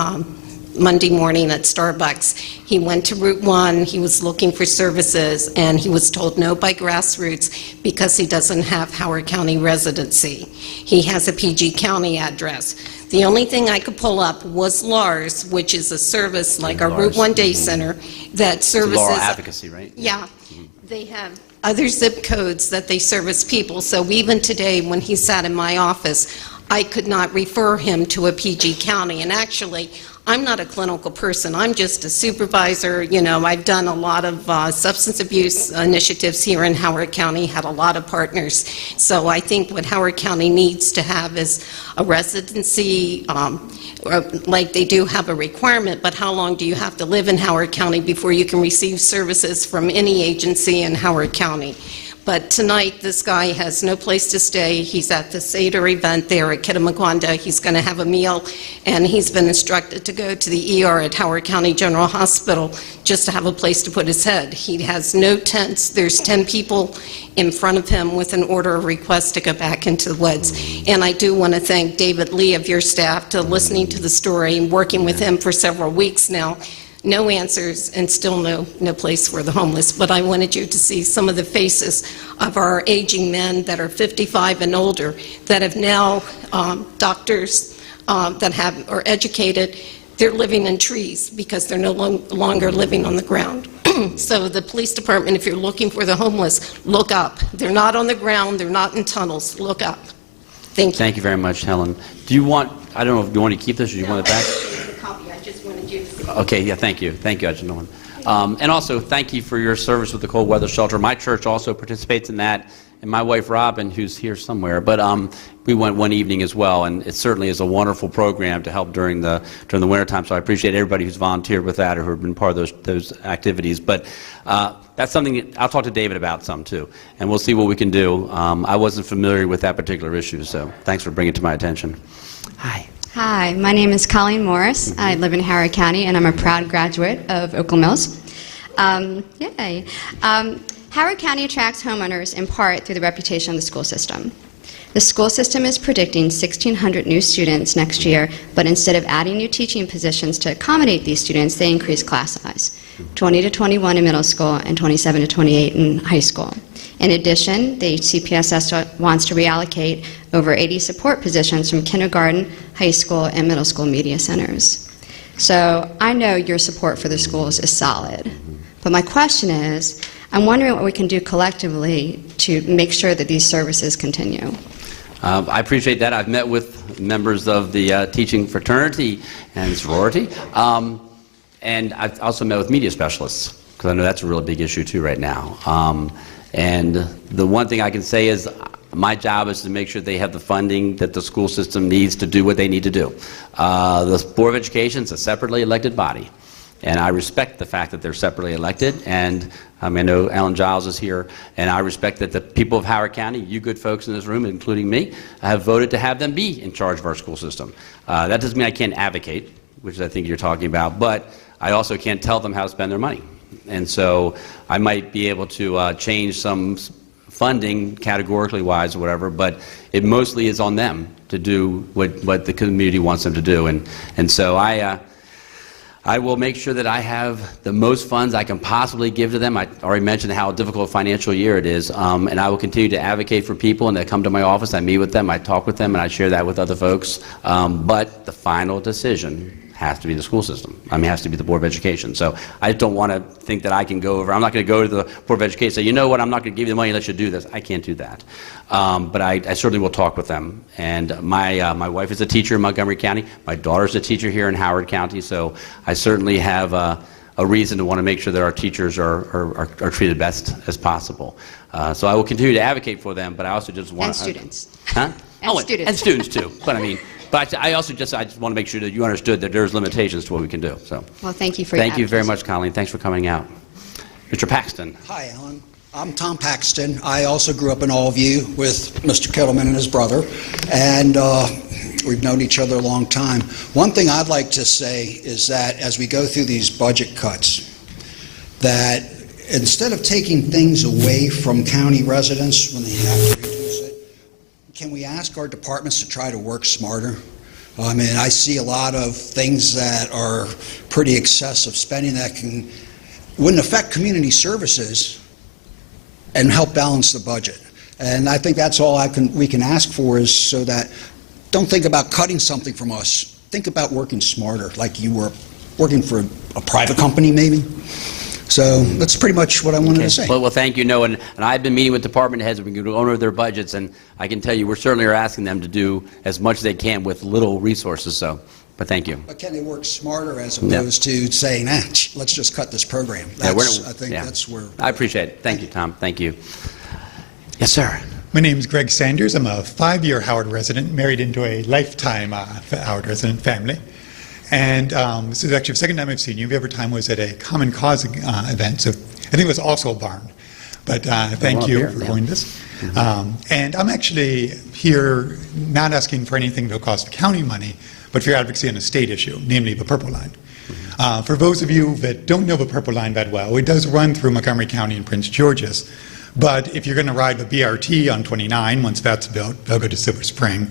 Monday morning at Starbucks. He went to Route 1, he was looking for services, and he was told no by Grassroots because he doesn't have Howard County residency. He has a PG County address. The only thing I could pull up was LARS, which is a service like our Route 1 Day Center that services... Laurel Advocacy, right? Yeah. They have other zip codes that they service people, so even today when he sat in my office, I could not refer him to a PG County. And actually, I'm not a clinical person. I'm just a supervisor. You know, I've done a lot of substance abuse initiatives here in Howard County, had a lot of partners. So I think what Howard County needs to have is a residency, like they do have a requirement, but how long do you have to live in Howard County before you can receive services from any agency in Howard County? But tonight, this guy has no place to stay. He's at the Seder event there at Kittleman. He's going to have a meal, and he's been instructed to go to the ER at Howard County General Hospital just to have a place to put his head. He has no tents. There's 10 people in front of him with an order of request to go back into the woods. And I do want to thank David Lee of your staff to listening to the story and working with him for several weeks now. No answers and still no place for the homeless. But I wanted you to see some of the faces of our aging men that are 55 and older that have now doctors that are educated. They're living in trees because they're no longer living on the ground. So the police department, if you're looking for the homeless, look up. They're not on the ground. They're not in tunnels. Look up. Thank you. Thank you very much, Helen. Do you want, I don't know if you want to keep this or you want it back? Okay, yeah, thank you. Thank you, Ajahn. And also, thank you for your service with the cold weather shelter. My church also participates in that, and my wife, Robin, who's here somewhere, but we went one evening as well, and it certainly is a wonderful program to help during the wintertime, so I appreciate everybody who's volunteered with that or who have been part of those activities. But that's something that I'll talk to David about some, too, and we'll see what we can do. I wasn't familiar with that particular issue, so thanks for bringing it to my attention. Hi. Hi, my name is Colleen Morris. I live in Howard County, and I'm a proud graduate of Oakland Mills. Yay. Howard County attracts homeowners in part through the reputation of the school system. The school system is predicting 1,600 new students next year, but instead of adding new teaching positions to accommodate these students, they increase class size, 20 to 21 in middle school and 27 to 28 in high school. In addition, the CPSS wants to reallocate over 80 support positions from kindergarten, high school, and middle school media centers. So I know your support for the schools is solid, but my question is, I'm wondering what we can do collectively to make sure that these services continue. I appreciate that. I've met with members of the teaching fraternity and sorority, and I've also met with media specialists, because I know that's a really big issue too right now. And the one thing I can say is my job is to make sure they have the funding that the school system needs to do what they need to do. The Board of Education is a separately elected body, and I respect the fact that they're separately elected, and I know Alan Giles is here, and I respect that the people of Howard County, you good folks in this room, including me, have voted to have them be in charge of our school system. That doesn't mean I can't advocate, which I think you're talking about, but I also can't tell them how to spend their money. And so I might be able to change some funding categorically wise or whatever, but it mostly is on them to do what the community wants them to do. And so I will make sure that I have the most funds I can possibly give to them. I already mentioned how difficult a financial year it is, and I will continue to advocate for people, and they come to my office, I meet with them, I talk with them, and I share that with other folks. But the final decision has to be the school system. I mean, it has to be the Board of Education. So I don't want to think that I can go over. I'm not going to go to the Board of Education and say, you know what, I'm not going to give you the money unless you do this. I can't do that. But I certainly will talk with them. And my wife is a teacher in Montgomery County. My daughter's a teacher here in Howard County. So I certainly have a reason to want to make sure that our teachers are treated best as possible. So I will continue to advocate for them, but I also just want to... And students. Huh? And students. And students, too. But I mean... But I just want to make sure that you understood that there's limitations to what we can do. So, well, thank you for your Thank you very much, Colleen. Thanks for coming out. Mr. Paxton. Hi, Alan. I'm Tom Paxton. I also grew up in Allview with Mr. Kittleman and his brother, and we've known each other a long time. One thing I'd like to say is that as we go through these budget cuts, that instead of taking things away from county residents when they have to reduce it, can we ask our departments to try to work smarter? I mean, I see a lot of things that are pretty excessive spending that wouldn't affect community services and help balance the budget. And I think that's all we can ask for, is so that don't think about cutting something from us. Think about working smarter, like you were working for a private company maybe. So that's pretty much what I wanted to say. Well, thank you. No, and I've been meeting with department heads. We can go over their budgets, and I can tell you we certainly are asking them to do as much as they can with little resources. So, but thank you. But can they work smarter as opposed to saying, let's just cut this program? I think that's where... I appreciate it. Thank you, Tom. Thank you. Yes, sir. My name is Greg Sanders. I'm a 5-year Howard resident, married into a lifetime Howard resident family. And this is actually the second time I've seen you. The other time was at a Common Cause event, so I think it was also a barn. But thank you for doing this. And I'm actually here not asking for anything that will cost the county money, but for your advocacy on a state issue, namely the Purple Line. For those of you that don't know the Purple Line that well, it does run through Montgomery County and Prince George's. But if you're going to ride the BRT on 29, once that's built, they'll go to Silver Spring.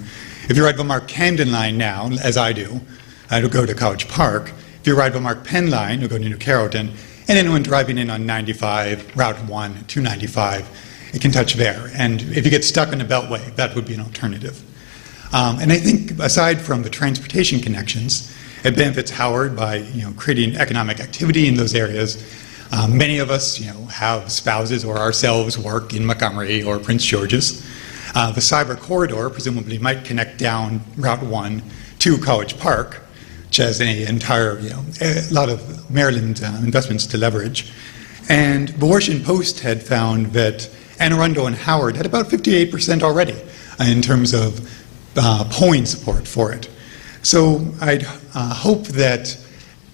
If you ride the Mark Camden line now, as I do, it'll go to College Park. If you ride the Mark Penn line, you'll go to New Carrollton. And anyone driving in on 95, Route 1, 295, it can touch there. And if you get stuck in the Beltway, that would be an alternative. And I think aside from the transportation connections, it benefits Howard by creating economic activity in those areas. Many of us have spouses or ourselves work in Montgomery or Prince George's. The cyber corridor presumably might connect down Route 1 to College Park, which has an entire, a lot of Maryland investments to leverage. And the Washington Post had found that Anne Arundel and Howard had about 58% already in terms of polling support for it. So I'd hope that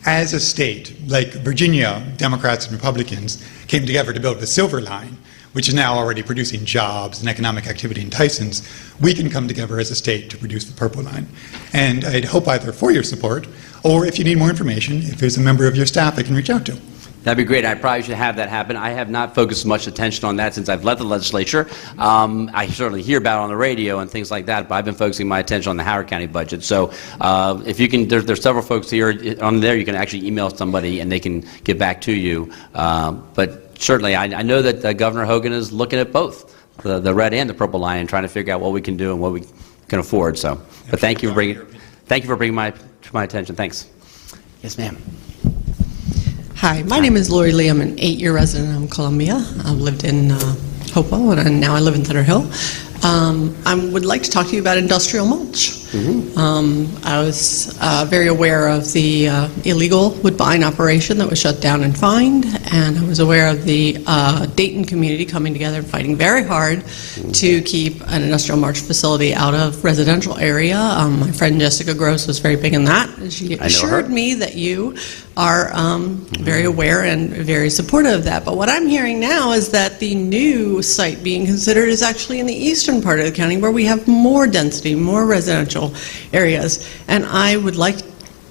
as a state, like Virginia, Democrats and Republicans came together to build the Silver Line, which is now already producing jobs and economic activity in Tysons, we can come together as a state to produce the Purple Line. And I'd hope either for your support, or if you need more information, if there's a member of your staff I can reach out to. That'd be great. I probably should have that happen. I have not focused much attention on that since I've left the legislature. I certainly hear about it on the radio and things like that, but I've been focusing my attention on the Howard County budget. So if you can, there's several folks here on there. You can actually email somebody and they can get back to you. But certainly, I know that Governor Hogan is looking at both the red and the purple line and trying to figure out what we can do and what we can afford. So, but thank you for bringing my to my attention. Thanks. Yes, ma'am. Hi, my name is Lori Lee. I'm an 8-year resident of Columbia. I've lived in Hopewell, and now I live in Thunder Hill. I would like to talk to you about industrial mulch. I was very aware of the illegal wood-buying operation that was shut down and fined, and I was aware of the Dayton community coming together and fighting very hard to keep an industrial mulch facility out of residential area. My friend Jessica Gross was very big in that. She assured me that you are very aware and very supportive of that. But what I'm hearing now is that the new site being considered is actually in the eastern part of the county where we have more density, more residential areas. And I would like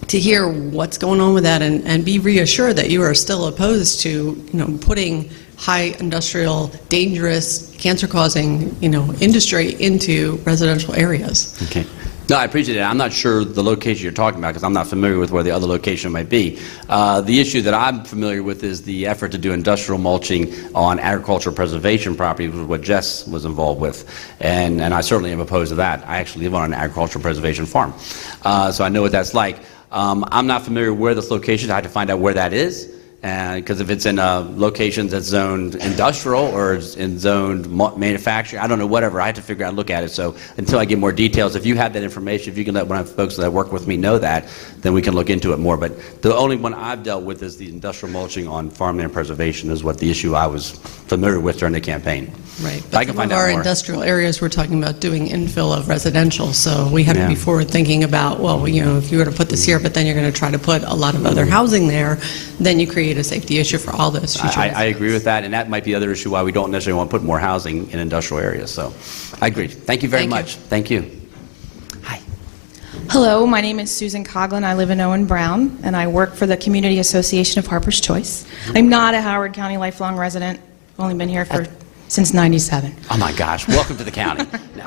to hear what's going on with that and be reassured that you are still opposed to, putting high industrial, dangerous, cancer-causing, industry into residential areas. Okay. No, I appreciate it. I'm not sure the location you're talking about because I'm not familiar with where the other location might be. The issue that I'm familiar with is the effort to do industrial mulching on agricultural preservation property, which is what Jess was involved with. And I certainly am opposed to that. I actually live on an agricultural preservation farm. So I know what that's like. I'm not familiar where this location is. I have to find out where that is. Because if it's in locations that's zoned industrial or it's in zoned manufacturing, I don't know, whatever. I have to figure out, look at it. So until I get more details, if you have that information, if you can let one of the folks that work with me know that, then we can look into it more. But the only one I've dealt with is the industrial mulching on farmland preservation is what the issue I was familiar with during the campaign. Right. But I can find out more. Our industrial areas, we're talking about doing infill of residential, so we have to be forward thinking about, well, if you were to put this here, but then you're going to try to put a lot of other housing there, then you create a safety issue for all those future I agree with that, and that might be the other issue why we don't necessarily want to put more housing in industrial areas. So I agree. Thank you very much. Thank you. Hello, my name is Susan Coughlin. I live in Owen Brown, and I work for the Community Association of Harper's Choice. I'm not a Howard County lifelong resident. I've only been here for since '97. Oh my gosh, welcome to the county. No.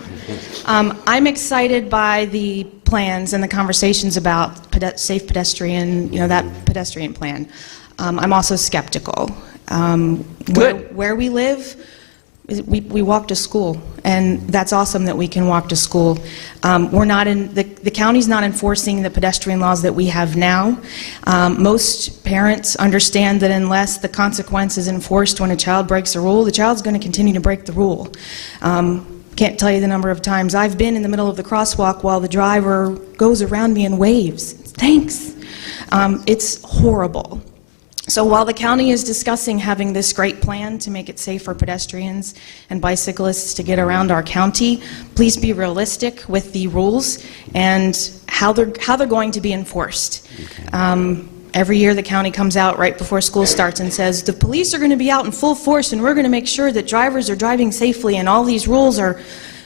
I'm excited by the plans and the conversations about safe pedestrian, that pedestrian plan. I'm also skeptical. Where we live, we walk to school, and that's awesome that we can walk to school. We're not in the county's not enforcing the pedestrian laws that we have now. Most parents understand that unless the consequence is enforced when a child breaks a rule, the child's going to continue to break the rule. Can't tell you the number of times I've been in the middle of the crosswalk while the driver goes around me and waves. Thanks. It's horrible. So while the county is discussing having this great plan to make it safe for pedestrians and bicyclists to get around our county, please be realistic with the rules and how they're going to be enforced. Okay. Every year the county comes out right before school starts and says, the police are going to be out in full force and we're going to make sure that drivers are driving safely and all these rules are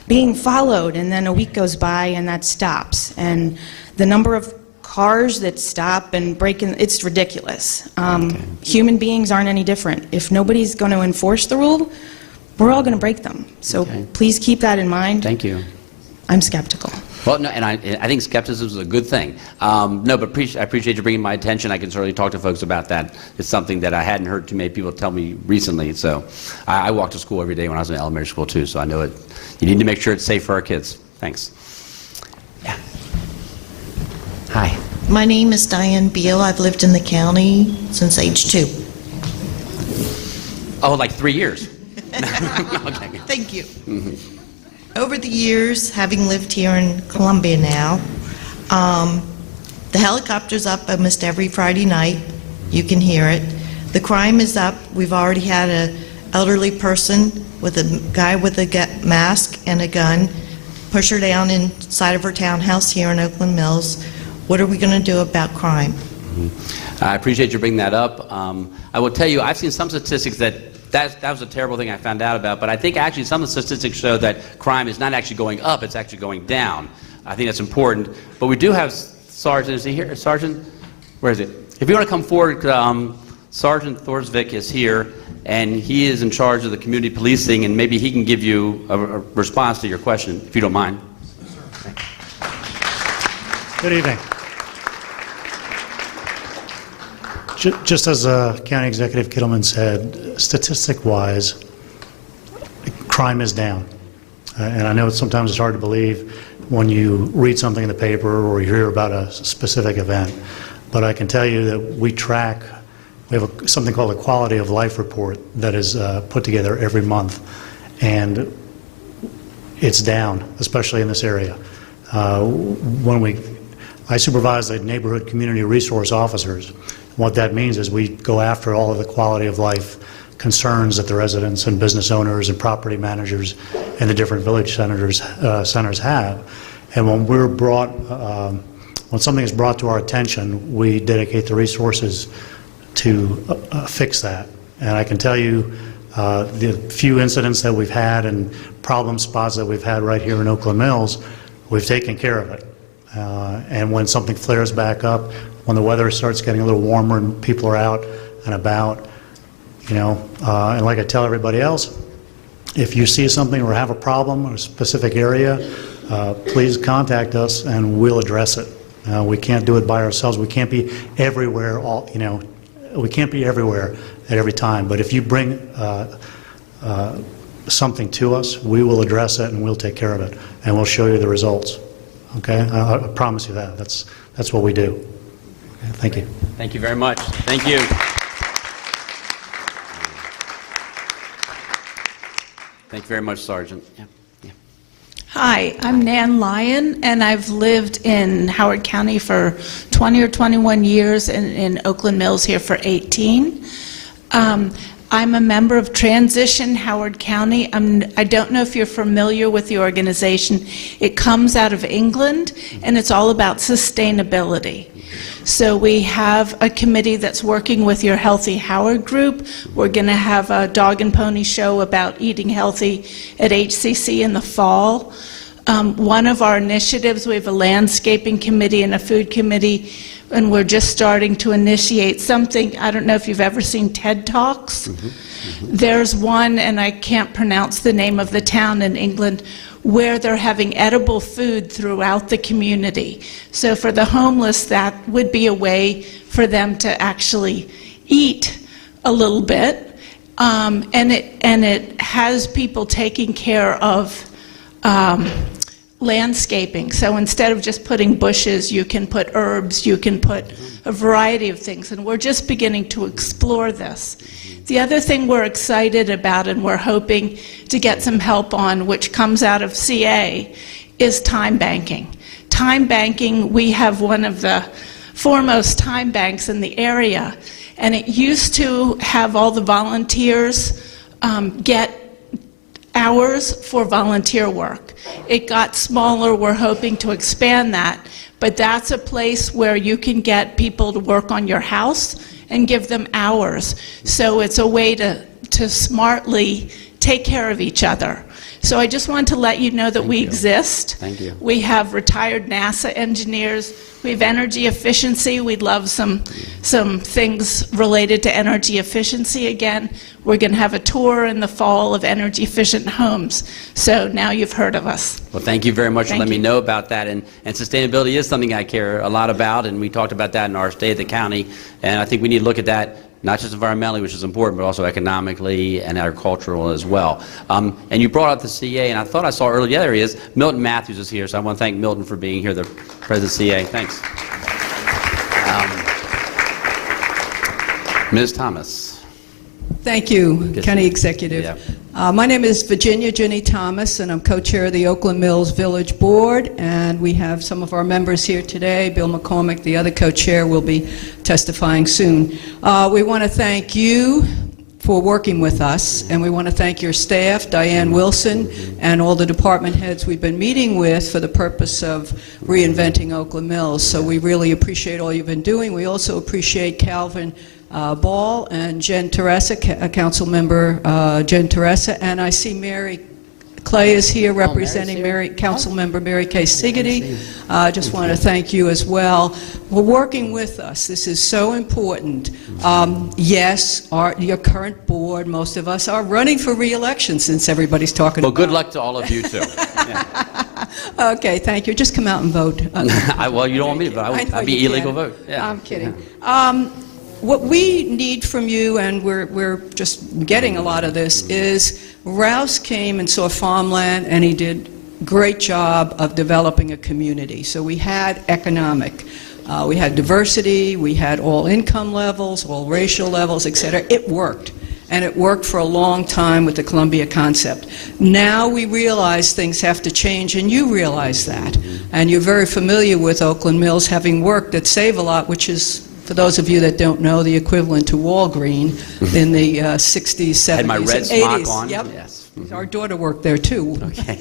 being followed. And then a week goes by and that stops. And the number of cars that stop and break in, it's ridiculous. Human beings aren't any different. If nobody's going to enforce the rule, we're all going to break them. So please keep that in mind. Thank you. I'm skeptical. Well, no, and I think skepticism is a good thing. No, but I appreciate you bringing my attention. I can certainly talk to folks about that. It's something that I hadn't heard too many people tell me recently. So I walk to school every day when I was in elementary school too, so I know it. You need to make sure it's safe for our kids. Thanks. Yeah. Hi. My name is Diane Beal. I've lived in the county since age 2. Oh, like 3 years. Okay. Thank you. Over the years, having lived here in Columbia now, the helicopter's up almost every Friday night. You can hear it. The crime is up. We've already had an elderly person with a guy with a mask and a gun push her down inside of her townhouse here in Oakland Mills. What are we going to do about crime? I appreciate you bringing that up. I will tell you, I've seen some statistics that was a terrible thing I found out about, but I think actually some of the statistics show that crime is not actually going up, it's actually going down. I think that's important. But we do have Sergeant, is he here? Sergeant? Where is it? If you want to come forward, Sergeant Thorsvik is here, and he is in charge of the community policing, and maybe he can give you a response to your question, if you don't mind. Good evening. Just as County Executive Kittleman said, statistic-wise, crime is down. And I know sometimes it's hard to believe when you read something in the paper or you hear about a specific event. But I can tell you that we have something called a quality of life report that is put together every month. And it's down, especially in this area. I supervise the neighborhood community resource officers. What that means is we go after all of the quality of life concerns that the residents and business owners and property managers and the different village centers have. And when something is brought to our attention, we dedicate the resources to fix that. And I can tell you the few incidents that we've had and problem spots that we've had right here in Oakland Mills, we've taken care of it. And when something flares back up, when the weather starts getting a little warmer and people are out and about, and like I tell everybody else, if you see something or have a problem or a specific area, please contact us and we'll address it. We can't do it by ourselves. We can't be everywhere. We can't be everywhere at every time. But if you bring something to us, we will address it and we'll take care of it, and we'll show you the results. Okay, I promise you that. That's what we do. Okay, thank you. Thank you very much. Thank you. Thank you very much, Sergeant. Yeah. Hi, I'm Nan Lyon, and I've lived in Howard County for 20 or 21 years, and in Oakland Mills here for 18. I'm a member of Transition Howard County. I don't know if you're familiar with the organization. It comes out of England, and it's all about sustainability. So we have a committee that's working with your Healthy Howard group. We're going to have a dog and pony show about eating healthy at HCC in the fall. One of our initiatives, we have a landscaping committee and a food committee, and we're just starting to initiate something. I don't know if you've ever seen TED Talks. There's one, and I can't pronounce the name of the town in England, where they're having edible food throughout the community. So for the homeless, that would be a way for them to actually eat a little bit. And it has people taking care of landscaping. So instead of just putting bushes, you can put herbs, you can put a variety of things. And we're just beginning to explore this. The other thing we're excited about and we're hoping to get some help on, which comes out of CA, is time banking. Time banking, we have one of the foremost time banks in the area, and it used to have all the volunteers get hours for volunteer work. It got smaller. We're hoping to expand that, but that's a place where you can get people to work on your house and give them hours. So it's a way to smartly take care of each other. So I just want to let you know that we exist. Thank you. We have retired NASA engineers. We have energy efficiency. We'd love some things related to energy efficiency again. We're going to have a tour in the fall of energy efficient homes. So now you've heard of us. Well, thank you very much for Thank letting me you. know about that. And sustainability is something I care a lot about, and we talked about that in our State of the County. And I think we need to look at that not just environmentally, which is important, but also economically and agricultural as well. And you brought up the CA, and I thought I saw earlier, there he is. Milton Matthews is here, so I want to thank Milton for being here, the president of CA. Thanks. Ms. Thomas. Thank you, Good County to- Executive. Yeah. My name is Virginia Jenny Thomas, and I'm co-chair of the Oakland Mills Village Board, and we have some of our members here today. Bill McCormick, the other co-chair, will be testifying soon. We want to thank you for working with us, and we want to thank your staff, Diane Wilson, and all the department heads we've been meeting with for the purpose of reinventing Oakland Mills. So we really appreciate all you've been doing. We also appreciate Calvin Ball and Jen Teresa, Council Member Jen Teresa, and I see Mary Clay is here representing Council Member Mary Kay Siggety. I just want to thank you as well for working with us. This is so important. Yes, your current board, most of us are running for re-election since everybody's talking Well, about good luck to all of you, too. Okay, thank you. Just come out and vote. Well, you don't want me to, but I'd be illegal vote. Yeah. I'm kidding. What we need from you, and we're just getting a lot of this, is Rouse came and saw farmland, and he did a great job of developing a community. So we had economic, we had diversity, we had all income levels, all racial levels, et cetera. It worked. And it worked for a long time with the Columbia concept. Now we realize things have to change, and you realize that. And you're very familiar with Oakland Mills, having worked at Save a Lot, which is, for those of you that don't know, the equivalent to Walgreen in the 60s, 70s, Had my red and smock 80s. on. Yep. Yes. Our daughter worked there, too. Okay.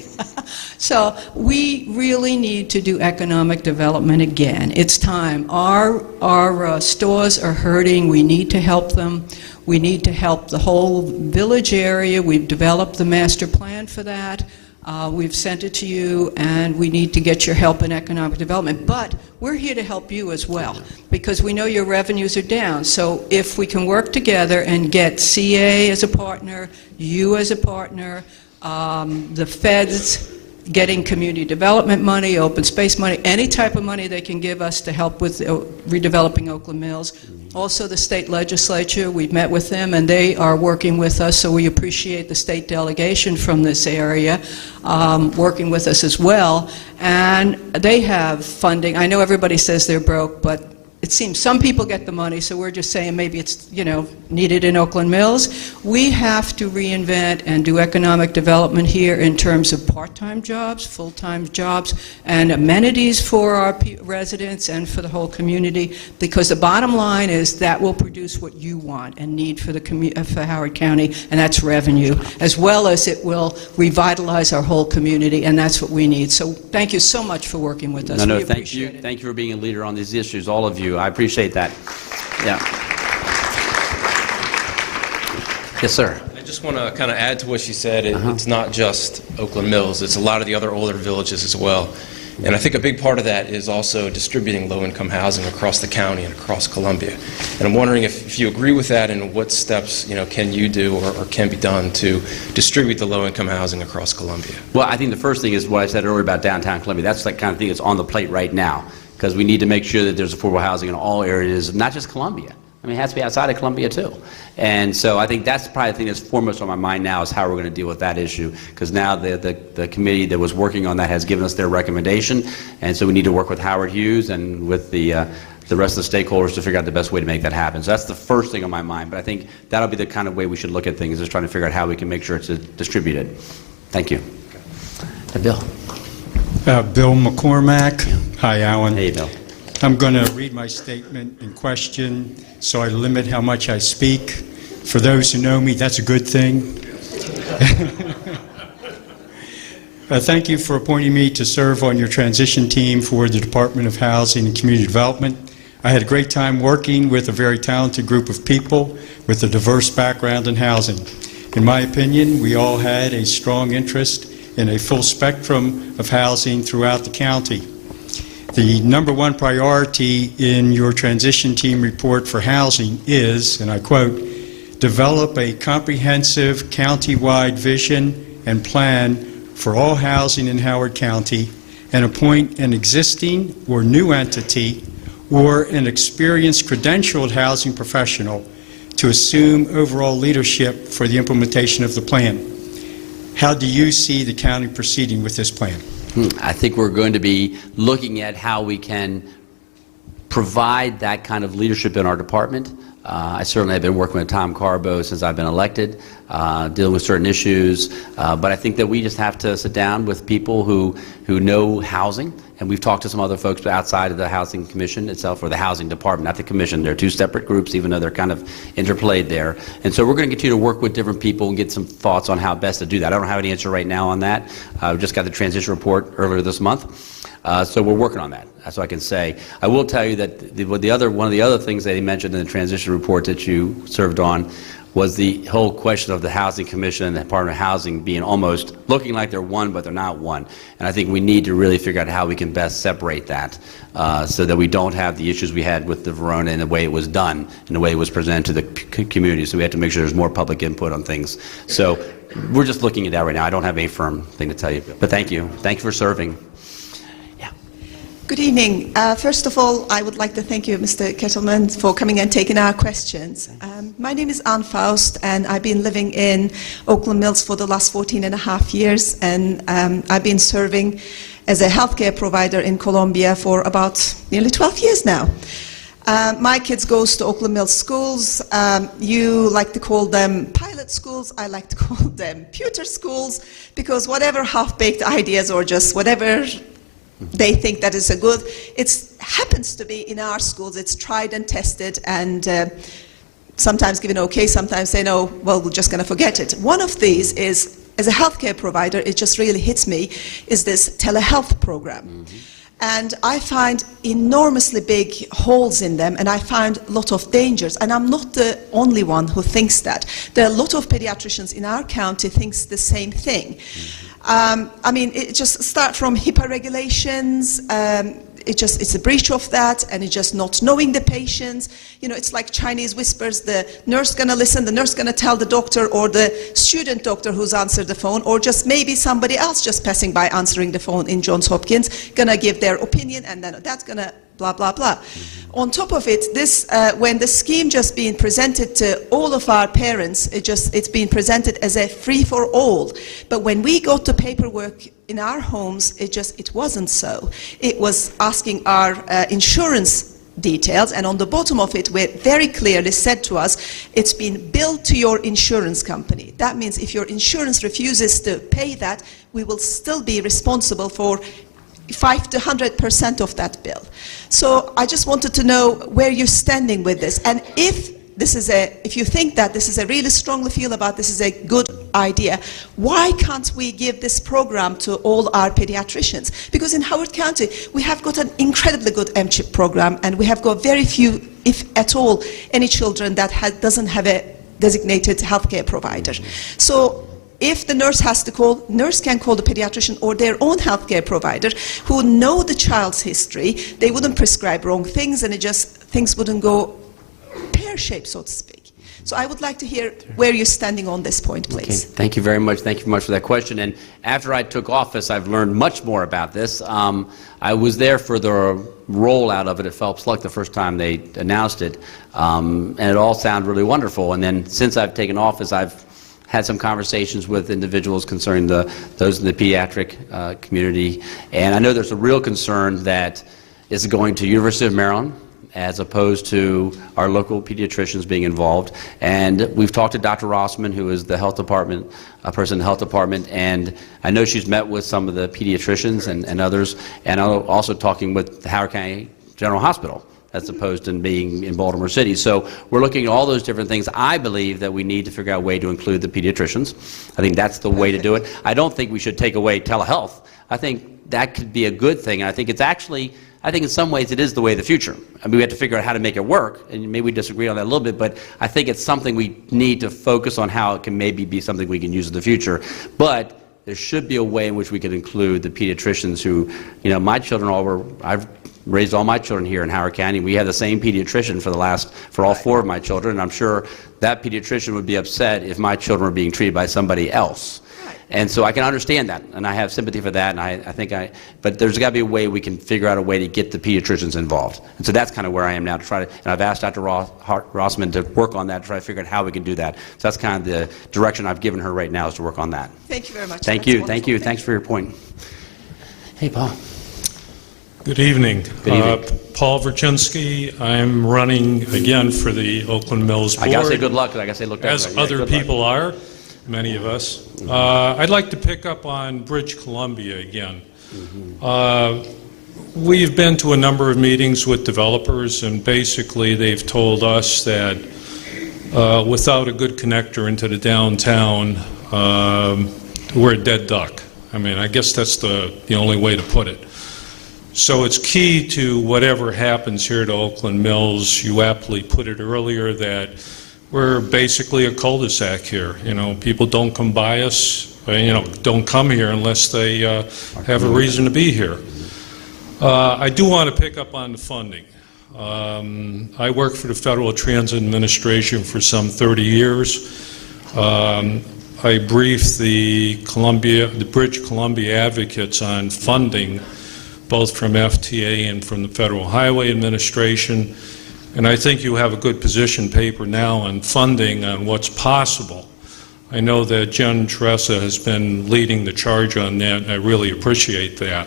So we really need to do economic development again. It's time. Our stores are hurting. We need to help them. We need to help the whole village area. We've developed the master plan for that. We've sent it to you, and we need to get your help in economic development. But we're here to help you as well, because we know your revenues are down. So if we can work together and get CA as a partner, you as a partner, the feds getting community development money, open space money, any type of money they can give us to help with redeveloping Oakland Mills. Also the state legislature, we've met with them, and they are working with us, so we appreciate the state delegation from this area working with us as well. And they have funding. I know everybody says they're broke, but it seems some people get the money, so we're just saying maybe it's, needed in Oakland Mills. We have to reinvent and do economic development here in terms of part-time jobs, full-time jobs, and amenities for our residents and for the whole community, because the bottom line is that will produce what you want and need for for Howard County, and that's revenue, as well as it will revitalize our whole community, and that's what we need. So thank you so much for working with us. No, We thank you. Thank you for being a leader on these issues, all of you. I appreciate that. Yeah. Yes, sir. My just want to kind of add to what she said. It's not just Oakland Mills. It's a lot of the other older villages as well. And I think a big part of that is also distributing low-income housing across the county and across Columbia. And I'm wondering if you agree with that, and what steps can you do or can be done to distribute the low-income housing across Columbia? Well, I think the first thing is what I said earlier about downtown Columbia. That's the kind of thing that's on the plate right now, because we need to make sure that there's affordable housing in all areas, not just Columbia. I mean, it has to be outside of Columbia, too. And so I think that's probably the thing that's foremost on my mind now, is how we're going to deal with that issue, because now the committee that was working on that has given us their recommendation, and so we need to work with Howard Hughes and with the rest of the stakeholders to figure out the best way to make that happen. So that's the first thing on my mind, but I think that'll be the kind of way we should look at things, is trying to figure out how we can make sure it's distributed. Thank you. Bill. Bill McCormack. Hi, Alan. Hey, Bill. I'm going to read my statement in question, so I limit how much I speak. For those who know me, that's a good thing. Thank you for appointing me to serve on your transition team for the Department of Housing and Community Development. I had a great time working with a very talented group of people with a diverse background in housing. In my opinion, we all had a strong interest in a full spectrum of housing throughout the county. The number one priority in your transition team report for housing is, and I quote, develop a comprehensive county-wide vision and plan for all housing in Howard County and appoint an existing or new entity or an experienced credentialed housing professional to assume overall leadership for the implementation of the plan. How do you see the county proceeding with this plan? I think we're going to be looking at how we can provide that kind of leadership in our department. I certainly have been working with Tom Carbo since I've been elected, dealing with certain issues, but I think that we just have to sit down with people who know housing, and we've talked to some other folks outside of the Housing Commission itself, or the Housing Department, not the Commission. They're two separate groups, even though they're kind of interplayed there. And so we're going to continue to work with different people and get some thoughts on how best to do that. I don't have any answer right now on that. We just got the transition report earlier this month. So we're working on that. That's what I can say. I will tell you that one of the other things that he mentioned in the transition report that you served on was the whole question of the Housing Commission and the Department of Housing being almost looking like they're one, but they're not one. And I think we need to really figure out how we can best separate that so that we don't have the issues we had with the Verona and the way it was done and the way it was presented to the community. So we have to make sure there's more public input on things. So we're just looking at that right now. I don't have a firm thing to tell you. But thank you. Thank you for serving. Good evening. First of all, I would like to thank you, Mr. Kittleman, for coming and taking our questions. My name is Ann Faust, and I've been living in Oakland Mills for the last 14 and a half years, and I've been serving as a healthcare provider in Columbia for about nearly 12 years now. My kids go to Oakland Mills schools. You like to call them pilot schools. I like to call them pewter schools, because whatever half-baked ideas or just whatever they think that is a good, it happens to be in our schools. It's tried and tested, and sometimes given okay, sometimes say no, well, we're just going to forget it. One of these is, as a healthcare provider, it just really hits me, is this telehealth program. Mm-hmm. And I find enormously big holes in them, and I find a lot of dangers. And I'm not the only one who thinks that. There are a lot of pediatricians in our county thinks the same thing. I mean, it just starts from HIPAA regulations. It's a breach of that, and it's just not knowing the patients. You know, it's like Chinese whispers. The nurse gonna listen, the nurse gonna tell the doctor, or the student doctor who's answered the phone, or just maybe somebody else just passing by answering the phone in Johns Hopkins, gonna give their opinion, and then that's gonna blah, blah, blah. Mm-hmm. On top of it, this, when the scheme just being presented to all of our parents, it's being presented as a free-for-all. But when we got the paperwork in our homes, it wasn't so. It was asking our insurance details, and on the bottom of it, we very clearly said to us, it's been billed to your insurance company. That means if your insurance refuses to pay that, we will still be responsible for 5 to 100% of that bill. So I just wanted to know where you're standing with this, and if you think that this is a really strongly feel about this is a good idea, why can't we give this program to all our pediatricians? Because in Howard County, we have got an incredibly good MCHIP program, and we have got very few, if at all, any children that doesn't have designated healthcare provider. So if the nurse can call the pediatrician or their own healthcare provider who know the child's history. They wouldn't prescribe wrong things, and things wouldn't go pear-shaped, so to speak. So I would like to hear where you're standing on this point, please. Okay. Thank you very much. Thank you very much for that question. And after I took office, I've learned much more about this. I was there for the rollout of it at Phelps Luck the first time they announced it, and it all sounded really wonderful. And then since I've taken office, I've had some conversations with individuals concerning those in the pediatric community, and I know there's a real concern that is going to University of Maryland as opposed to our local pediatricians being involved. And we've talked to Dr. Rossman, who is the health department, person in the health department, and I know she's met with some of the pediatricians and others, and I'm also talking with the Howard County General Hospital, as opposed to being in Baltimore City. So we're looking at all those different things. I believe that we need to figure out a way to include the pediatricians. I think that's the way to do it. I don't think we should take away telehealth. I think that could be a good thing, and I think it's actually, I think in some ways it is the way of the future. I mean, we have to figure out how to make it work, and maybe we disagree on that a little bit, but I think it's something we need to focus on how it can maybe be something we can use in the future. But there should be a way in which we could include the pediatricians who, you know, my children I've raised all my children here in Howard County. We have the same pediatrician for all 4 of my children, and I'm sure that pediatrician would be upset if my children were being treated by somebody else. And so I can understand that, and I have sympathy for that, and but there's got to be a way we can figure out a way to get the pediatricians involved. And so that's kind of where I am now to try to, and I've asked Dr. Rossman to work on that, to try to figure out how we can do that. So that's kind of the direction I've given her right now, is to work on that. Thank you very much. Thank you. Thank you. Thanks for your point. Hey, Paul. Good evening. Good evening. Paul Verchinsky. I'm running again for the Oakland Mills Board. I got to say good luck, because I got to say look that as way. Yeah, other people are, many of us. I'd like to pick up on Bridge Columbia again. We've been to a number of meetings with developers, and basically they've told us that without a good connector into the downtown, we're a dead duck. I mean, I guess that's the only way to put it. So it's key to whatever happens here to Oakland Mills. You aptly put it earlier that we're basically a cul-de-sac here. You know, people don't come by us, don't come here unless they have a reason to be here. I do want to pick up on the funding. I worked for the Federal Transit Administration for some 30 years. I briefed the Bridge Columbia advocates on funding, both from FTA and from the Federal Highway Administration. And I think you have a good position paper now on funding on what's possible. I know that Jen Teresa has been leading the charge on that, and I really appreciate that.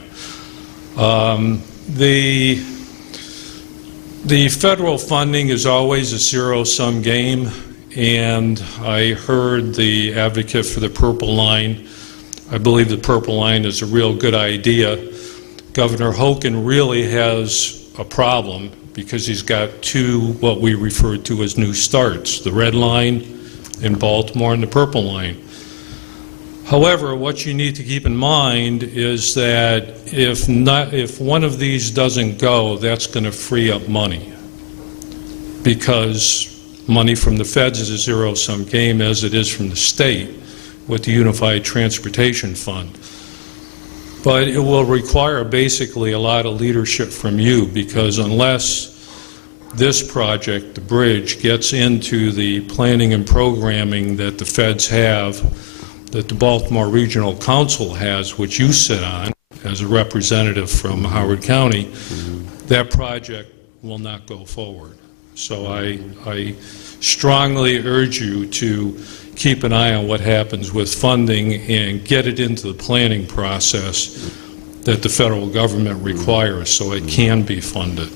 The federal funding is always a zero-sum game, and I heard the advocate for the Purple Line. I believe the Purple Line is a real good idea. Governor Hogan really has a problem because he's got 2 what we refer to as new starts, the Red Line in Baltimore and the Purple Line. However, what you need to keep in mind is that if one of these doesn't go, that's going to free up money, because money from the feds is a zero-sum game, as it is from the state with the Unified Transportation Fund. But it will require basically a lot of leadership from you, because unless this project, the bridge, gets into the planning and programming that the feds have, that the Baltimore Regional Council has, which you sit on as a representative from Howard County, that project will not go forward. So I strongly urge you to keep an eye on what happens with funding and get it into the planning process that the federal government requires so it can be funded.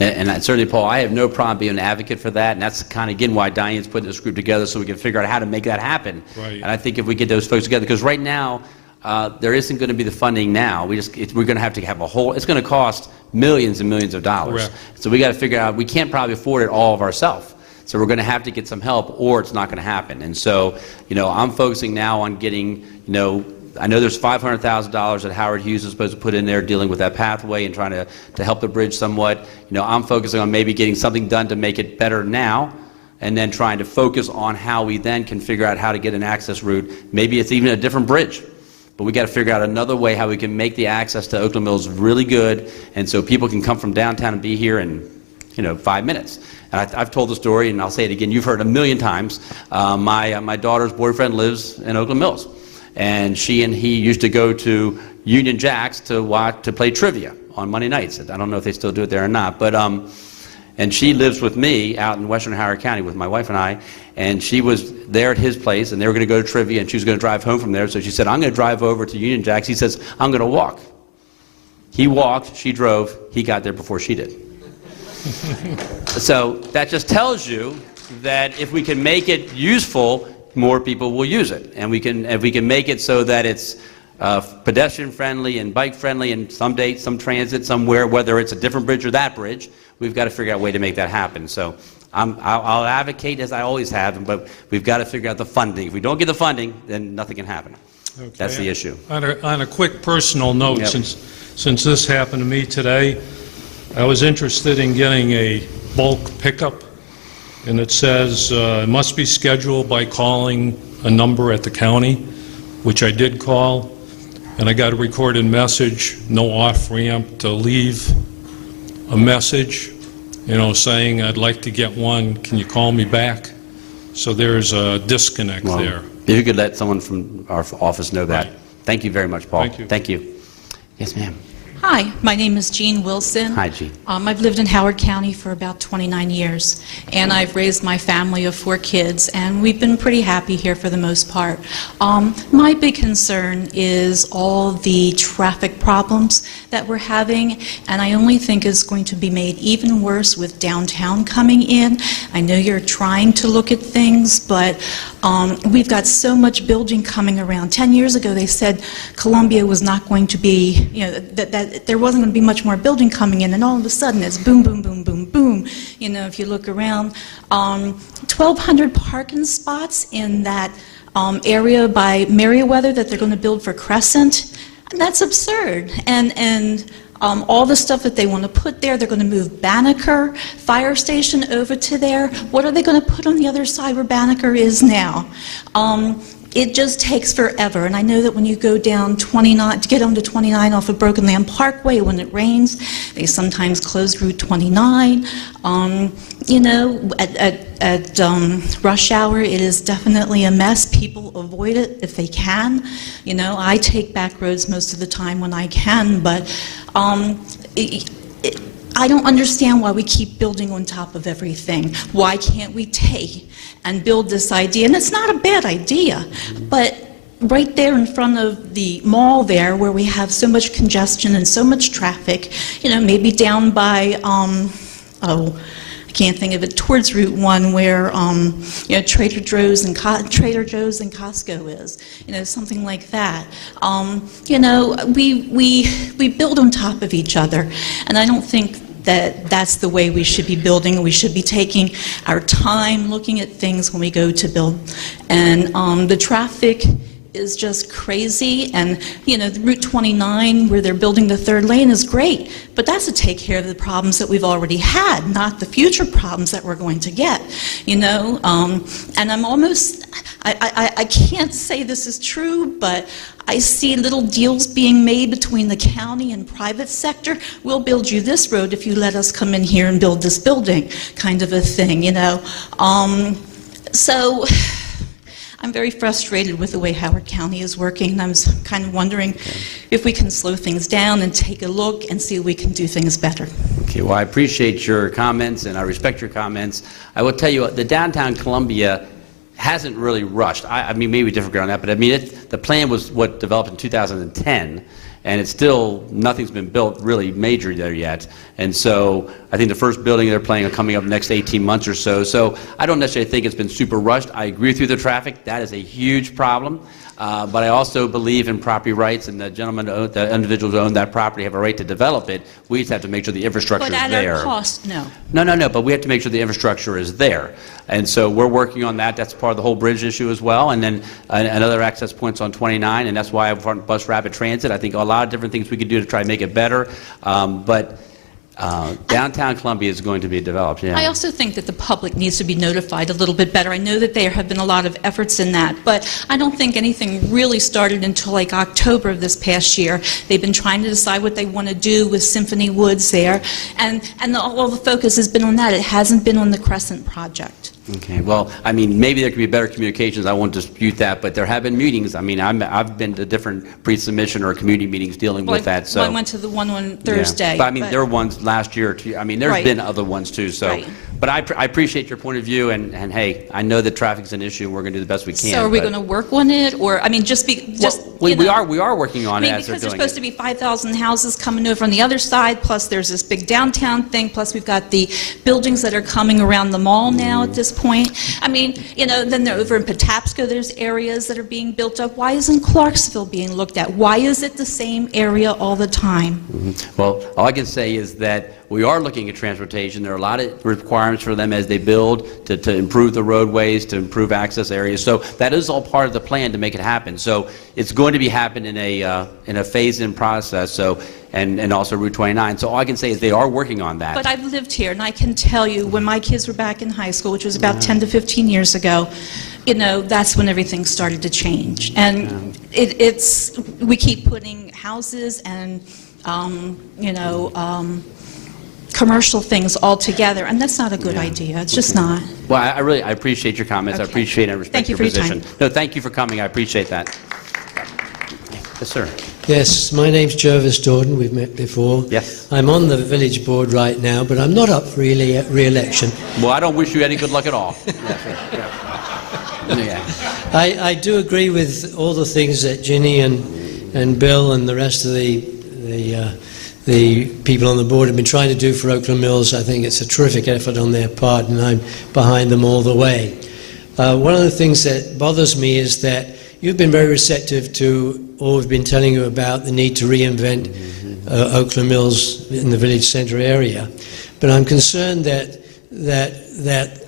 And certainly, Paul, I have no problem being an advocate for that, and that's kind of, again, why Diane's putting this group together, so we can figure out how to make that happen. Right. And I think if we get those folks together, because right now, there isn't going to be the funding now. We're going to have a whole, it's going to cost millions and millions of dollars. Correct. So we got to figure out, we can't probably afford it all of ourselves. So we're going to have to get some help, or it's not going to happen. And so, I'm focusing now on getting, I know there's $500,000 that Howard Hughes is supposed to put in there dealing with that pathway and trying to help the bridge somewhat. I'm focusing on maybe getting something done to make it better now, and then trying to focus on how we then can figure out how to get an access route. Maybe it's even a different bridge. But we got to figure out another way how we can make the access to Oakland Mills really good, and so people can come from downtown and be here in, 5 minutes. And I've told the story, and I'll say it again. You've heard it a million times. My daughter's boyfriend lives in Oakland Mills, and she and he used to go to Union Jacks to play trivia on Monday nights. I don't know if they still do it there or not, but and she lives with me out in western Howard County with my wife and I, and she was there at his place, and they were going to go to trivia, and she was going to drive home from there, so she said, I'm going to drive over to Union Jacks. He says, I'm going to walk. He walked, she drove, he got there before she did. So that just tells you that if we can make it useful, more people will use it, and if we can make it so that it's pedestrian friendly and bike friendly, and someday some transit somewhere, whether it's a different bridge or that bridge, we've got to figure out a way to make that happen. So I'll advocate as I always have, but we've got to figure out the funding. If we don't get the funding, then nothing can happen. Okay. That's the issue. On a quick personal note, Yep. since this happened to me today, I was interested in getting a bulk pickup, and it says it must be scheduled by calling a number at the county, which I did call, and I got a recorded message, no off-ramp, to leave a message, saying I'd like to get one, can you call me back? So there's a disconnect there. If you could let someone from our office know that. Right. Thank you very much, Paul. Thank you. Thank you. Yes, ma'am. Hi, my name is Jean Wilson. Hi, Jean. I've lived in Howard County for about 29 years, and I've raised my family of 4 kids, and we've been pretty happy here for the most part. My big concern is all the traffic problems that we're having, and I only think it's going to be made even worse with downtown coming in. I know you're trying to look at things, but we've got so much building coming around. 10 years ago, they said Columbia was not going to be, that there wasn't going to be much more building coming in, and all of a sudden it's boom, boom, boom, boom, boom. If you look around, 1,200 parking spots in that area by Merriweather that they're going to build for Crescent. That's absurd. And all the stuff that they want to put there, they're going to move Banneker Fire Station over to there. What are they going to put on the other side where Banneker is now? It just takes forever, and I know that when you go down 29, to get onto 29 off of Broken Land Parkway, when it rains, they sometimes close Route 29. At rush hour, it is definitely a mess. People avoid it if they can. I take back roads most of the time when I can, but I don't understand why we keep building on top of everything. Why can't we take and build this idea? And it's not a bad idea, but right there in front of the mall there, where we have so much congestion and so much traffic, maybe down by, I can't think of it, towards Route 1 where, Trader Joe's and Costco is, something like that. We build on top of each other, and I don't think that's the way we should be building. We should be taking our time looking at things when we go to build. And the traffic is just crazy, and the Route 29 where they're building the 3rd lane is great, but that's to take care of the problems that we've already had, not the future problems that we're going to get. And I'm almost, I can't say this is true, but I see little deals being made between the county and private sector. We'll build you this road if you let us come in here and build this building, kind of a thing, So I'm very frustrated with the way Howard County is working, and I was kind of wondering if we can slow things down and take a look and see if we can do things better. Okay, well, I appreciate your comments, and I respect your comments. I will tell you, the downtown Columbia hasn't really rushed. I mean, maybe different on that, but I mean, the plan was what developed in 2010, and it's still, nothing's been built really major there yet. And so I think the first building they're planning on coming up in the next 18 months or so. So I don't necessarily think it's been super rushed. I agree with you, the traffic, that is a huge problem. But I also believe in property rights, and the gentlemen, the individuals who own that property have a right to develop it. We just have to make sure the infrastructure But is at there. our cost, no. No, but we have to make sure the infrastructure is there. And so we're working on that. That's part of the whole bridge issue as well. And then another access points on 29, and that's why I want bus rapid transit. I think a lot of different things we could do to try and make it better. But Downtown Columbia is going to be developed, yeah. I also think that the public needs to be notified a little bit better. I know that there have been a lot of efforts in that, but I don't think anything really started until like October of this past year. They've been trying to decide what they want to do with Symphony Woods there, and all the focus has been on that. It hasn't been on the Crescent project. Okay, well, I mean, maybe there could be better communications. I won't dispute that, but there have been meetings. I mean, I've been to different pre-submission or community meetings dealing with that. So I went to the one on Thursday. Yeah. But I mean, there were ones last year too. I mean, there's been other ones too. So, right. But I appreciate your point of view, and hey, I know that traffic's an issue, and we're going to do the best we can. So are we going to work on it, or I mean, we are working on it as they're because there's doing supposed to be 5,000 houses coming over on the other side. Plus, there's this big downtown thing. Plus, we've got the buildings that are coming around the mall now at this point. I mean, you know, then they're over in Patapsco, there's areas that are being built up. Why isn't Clarksville being looked at? Why is it the same area all the time? Mm-hmm. Well, all I can say is that we are looking at transportation. There are a lot of requirements for them as they build to improve the roadways, to improve access areas. So that is all part of the plan to make it happen. So it's going to be happening in a phased-in process. So and also Route 29. So all I can say is they are working on that. But I've lived here, and I can tell you, when my kids were back in high school, which was about 10 to 15 years ago, you know, that's when everything started to change. And we keep putting houses and, you know, commercial things all together, and that's not a good idea. It's just not. Well, I appreciate your comments. I appreciate and respect your position. Thank you for your time. No, thank you for coming. I appreciate that. Yes, sir. Yes, my name's Jervis Dorden. We've met before. Yes. I'm on the village board right now, but I'm not up for re-election. Well, I don't wish you any good luck at all. Yeah. I do agree with all the things that Ginny and Bill and the rest of the people on the board have been trying to do for Oakland Mills. I think it's a terrific effort on their part, and I'm behind them all the way. One of the things that bothers me is that you've been very receptive to all we've been telling you about the need to reinvent Oakland Mills in the village centre area. But I'm concerned that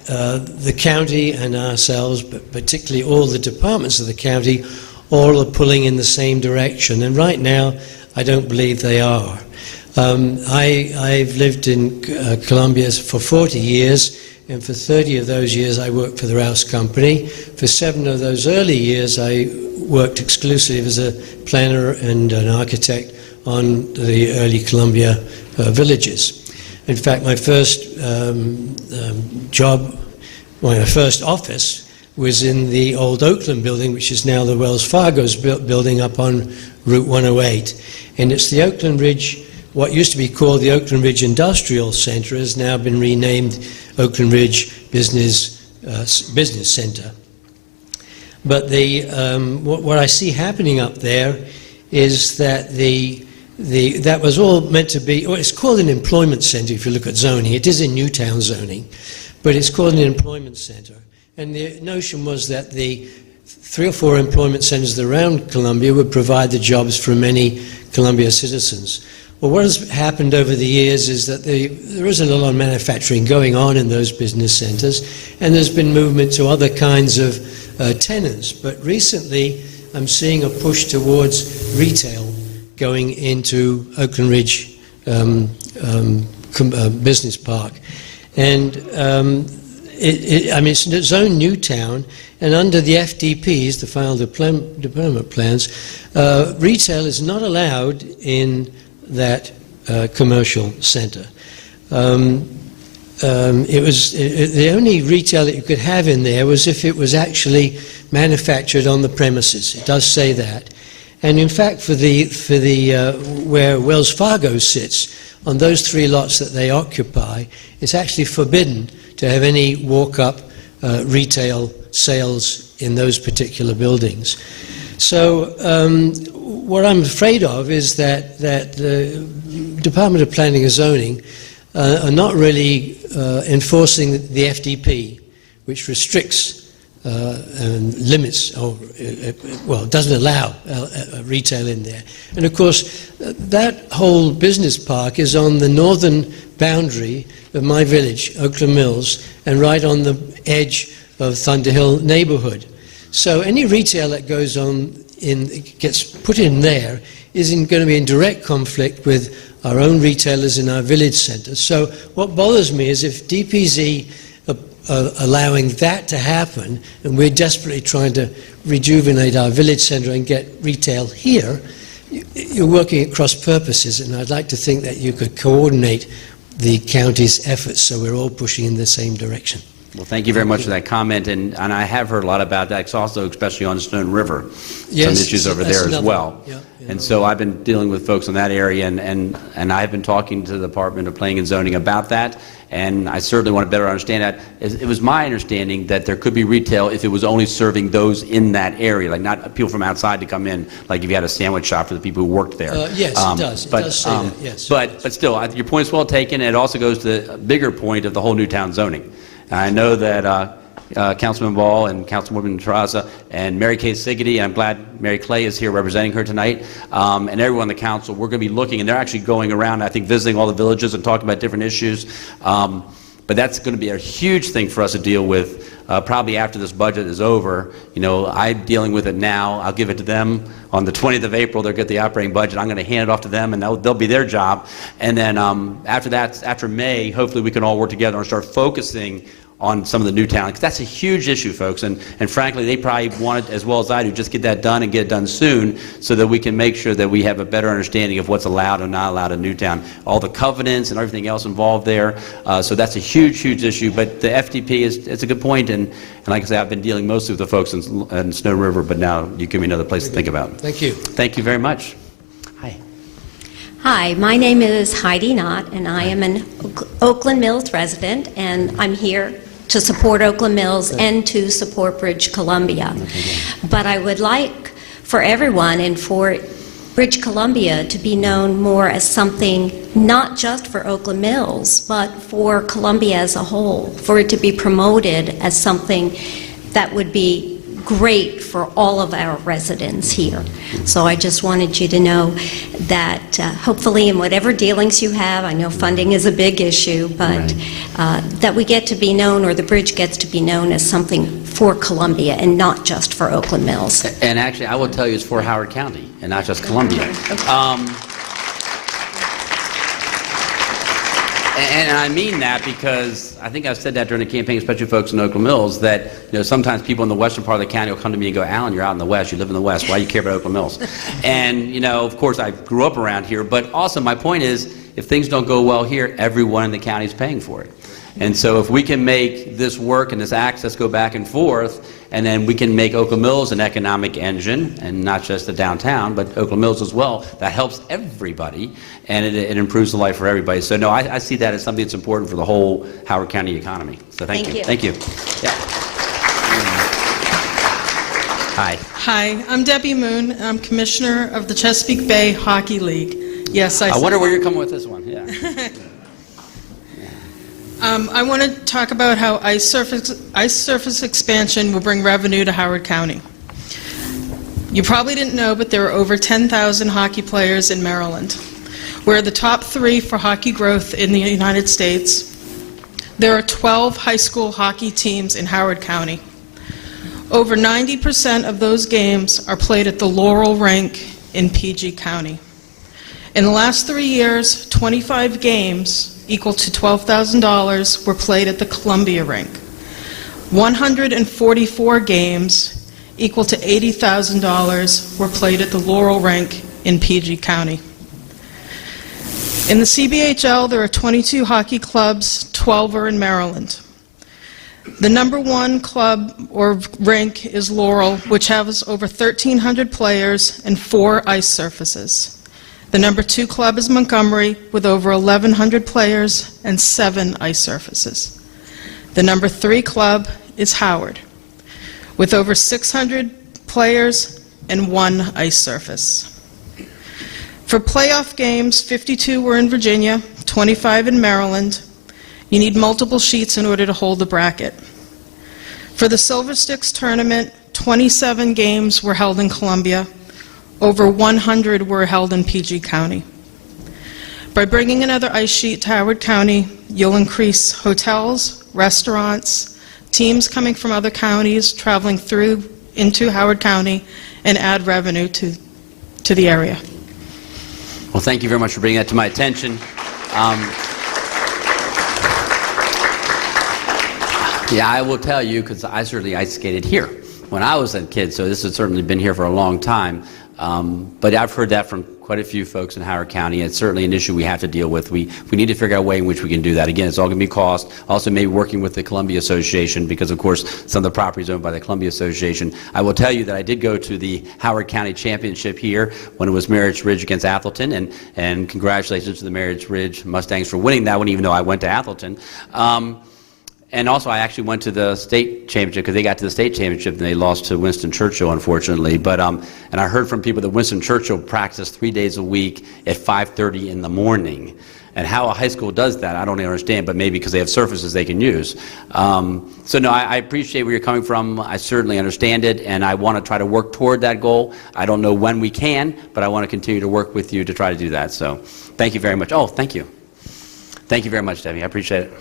the county and ourselves, but particularly all the departments of the county, all are pulling in the same direction. And right now, I don't believe they are. I've lived in Columbia for 40 years, and for 30 of those years I worked for the Rouse Company. For 7 of those early years I worked exclusively as a planner and an architect on the early Columbia villages. In fact, my first my first office was in the old Oakland building, which is now the Wells Fargo's building up on Route 108. And it's the Oakland Ridge, what used to be called the Oakland Ridge Industrial Center, has now been renamed Oakland Ridge Business Center. But what I see happening up there is that that was all meant to be, well, it's called an employment center if you look at zoning. It is in Newtown zoning, but it's called an employment center. And the notion was that the 3 or 4 employment centers around Columbia would provide the jobs for many Columbia citizens. Well, what has happened over the years is that there isn't a lot of manufacturing going on in those business centers, and there's been movement to other kinds of tenants. But recently, I'm seeing a push towards retail going into Oakland Ridge Business Park. And I mean, it's zoned Newtown, and under the FDPs, the Final Development Plans, retail is not allowed in that commercial center. The only retail that you could have in there was if it was actually manufactured on the premises. It does say that. And in fact, for where Wells Fargo sits, on those 3 lots that they occupy, it's actually forbidden to have any walk-up retail sales in those particular buildings. So what I'm afraid of is that the Department of Planning and Zoning are not really enforcing the FDP, which restricts and limits, or well, doesn't allow retail in there. And of course, that whole business park is on the northern boundary of my village, Oakland Mills, and right on the edge of Thunderhill neighborhood. So any retail that goes on gets put in there isn't going to be in direct conflict with our own retailers in our village centers. So what bothers me is if DPZ are allowing that to happen, and we're desperately trying to rejuvenate our village center and get retail here, you're working at cross purposes, and I'd like to think that you could coordinate the county's efforts so we're all pushing in the same direction. Well, thank you very much for that comment, and I have heard a lot about that. It's also especially on Stone River, Yes, some issues over that's there as another well. one. Yeah, yeah. And so I've been dealing with folks in that area, and I've been talking to the Department of Planning and Zoning about that, and I certainly want to better understand that. It was my understanding that there could be retail if it was only serving those in that area, like not people from outside to come in, like if you had a sandwich shop for the people who worked there. Yes, it does. It does say that, yes. But still, your point is well taken, and it also goes to the bigger point of the whole new town zoning. I know that Councilman Ball and Councilwoman Terraza and Mary Kay Siggety, I'm glad Mary Clay is here representing her tonight, and everyone on the council, we're going to be looking, and they're actually going around, I think, visiting all the villages and talking about different issues. But that's going to be a huge thing for us to deal with probably after this budget is over. You know, I'm dealing with it now. I'll give it to them on the 20th of April. They'll get the operating budget. I'm going to hand it off to them, and they'll be their job. And then after that, after May, hopefully we can all work together and start focusing on some of the new talent, because that's a huge issue, folks, and frankly, they probably want it as well as I do, just get that done and get it done soon so that we can make sure that we have a better understanding of what's allowed and not allowed in Newtown, all the covenants and everything else involved there. So that's a huge, huge issue, but the FDP it's a good point, and like I say, I've been dealing mostly with the folks in Snow River, but now you give me another place to think about. Thank you. Thank you very much. Hi, my name is Heidi Knott, and I am an Oakland Mills resident, and I'm here to support Oakland Mills and to support Bridge Columbia. But I would like for everyone and for Bridge Columbia to be known more as something not just for Oakland Mills, but for Columbia as a whole, for it to be promoted as something that would be great for all of our residents here. So I just wanted you to know that hopefully in whatever dealings you have, I know funding is a big issue, but that we get to be known, or the bridge gets to be known as something for Columbia and not just for Oakland Mills. And actually, I will tell you it's for Howard County and not just Columbia. And I mean that because I think I've said that during the campaign, especially folks in Oakland Mills, that sometimes people in the western part of the county will come to me and go, Alan, you're out in the west, you live in the west, why do you care about Oakland Mills? And of course I grew up around here, but also my point is, if things don't go well here, everyone in the county is paying for it. And so if we can make this work and this access go back and forth, and then we can make Oakland Mills an economic engine, and not just the downtown, but Oakland Mills as well, that helps everybody, and it improves the life for everybody. So no, I see that as something that's important for the whole Howard County economy. So thank you. Thank you. Yeah. Hi. Hi, I'm Debbie Moon. I'm Commissioner of the Chesapeake Bay Hockey League. Yes, I wonder where you're coming with this one. Yeah. I want to talk about how ice surface expansion will bring revenue to Howard County. You probably didn't know, but there are over 10,000 hockey players in Maryland. We're the top 3 for hockey growth in the United States. There are 12 high school hockey teams in Howard County. Over 90% of those games are played at the Laurel Rink in PG County. In the last 3 years, 25 games equal to $12,000 were played at the Columbia Rink. 144 games equal to $80,000 were played at the Laurel Rink in PG County. In the CBHL, there are 22 hockey clubs, 12 are in Maryland. The number 1 club or rink is Laurel, which has over 1,300 players and 4 ice surfaces. The number 2 club is Montgomery, with over 1,100 players and 7 ice surfaces. The number 3 club is Howard, with over 600 players and 1 ice surface. For playoff games, 52 were in Virginia, 25 in Maryland. You need multiple sheets in order to hold the bracket. For the Silver Sticks tournament, 27 games were held in Columbia. Over 100 were held in PG County. By bringing another ice sheet to Howard County, you'll increase hotels, restaurants, teams coming from other counties traveling through into Howard County, and add revenue to the area. Well, thank you very much for bringing that to my attention. Yeah, I will tell you, because I certainly ice skated here when I was a kid, so this has certainly been here for a long time. But I've heard that from quite a few folks in Howard County. It's certainly an issue we have to deal with. We need to figure out a way in which we can do that. Again, it's all going to be cost. Also, maybe working with the Columbia Association, because, of course, some of the property is owned by the Columbia Association. I will tell you that I did go to the Howard County Championship here when it was Marriage Ridge against Atholton, and congratulations to the Marriage Ridge Mustangs for winning that one, even though I went to Atholton. And also, I actually went to the state championship, because they got to the state championship and they lost to Winston Churchill, unfortunately. But and I heard from people that Winston Churchill practiced 3 days a week at 5:30 in the morning. And how a high school does that, I don't understand, but maybe because they have surfaces they can use. So no, I appreciate where you're coming from. I certainly understand it, and I want to try to work toward that goal. I don't know when we can, but I want to continue to work with you to try to do that. So thank you very much. Oh, thank you. Thank you very much, Debbie. I appreciate it.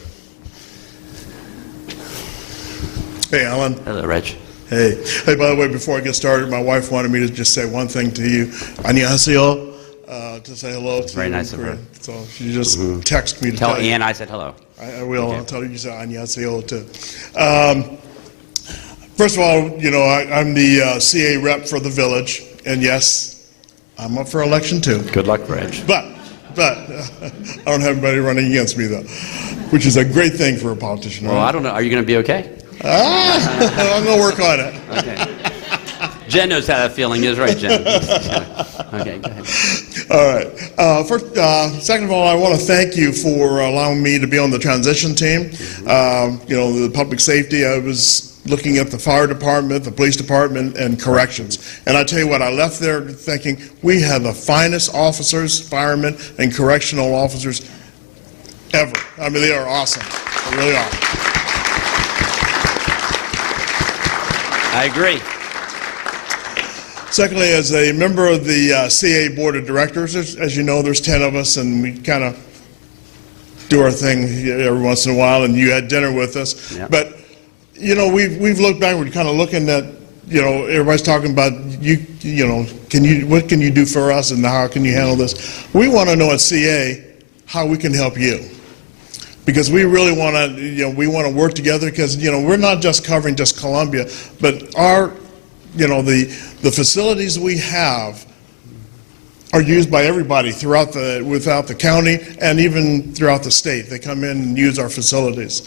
Hey, Alan. Hello, Reg. Hey. Hey, by the way, before I get started, my wife wanted me to just say one thing to you. 안녕하세요. To say hello to you. Very nice of her. So she just texted me to tell tell you. Ann I said hello. I will. I'll tell her you say 안녕하세요 too. First of all, you know, I'm the CA rep for the village, and yes, I'm up for election too. Good luck, Reg. But I don't have anybody running against me, though, which is a great thing for a politician. Well, right? I don't know. Are you going to be okay? I'm going to work on it. Okay. Jen knows how that feeling is, right, Jen? Okay, go ahead. All right. Second of all, I want to thank you for allowing me to be on the transition team. You know, the public safety, I was looking at the fire department, the police department, and corrections. And I tell you what, I left there thinking we have the finest officers, firemen, and correctional officers ever. I mean, they are awesome. They really are. I agree. Secondly, as a member of the CA Board of Directors, as you know, there's 10 of us, and we kind of do our thing every once in a while, and you had dinner with us. Yep. But, you know, we've looked back, we're kind of looking at, you know, everybody's talking about, you know, what can you do for us, and how can you handle this? We want to know at CA how we can help you. Because we really want to, you know, we want to work together, because, you know, we're not just covering just Columbia, but our, you know, the facilities we have are used by everybody throughout the county and even throughout the state. They come in and use our facilities.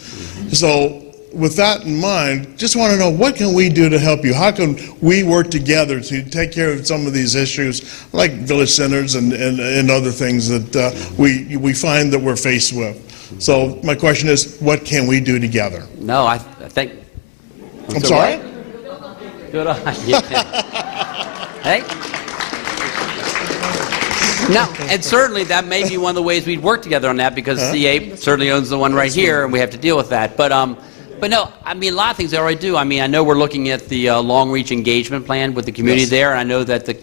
So with that in mind, just want to know, what can we do to help you? How can we work together to take care of some of these issues, like village centers and other things that we find that we're faced with? So my question is, what can we do together? No, I think... I'm sorry? Good on you. Hey? No, and certainly that may be one of the ways we'd work together on that, because CA certainly owns the one right here, and we have to deal with that. But no, I mean, a lot of things they already do. I mean, I know we're looking at the long-reach engagement plan with the community there, and I know that the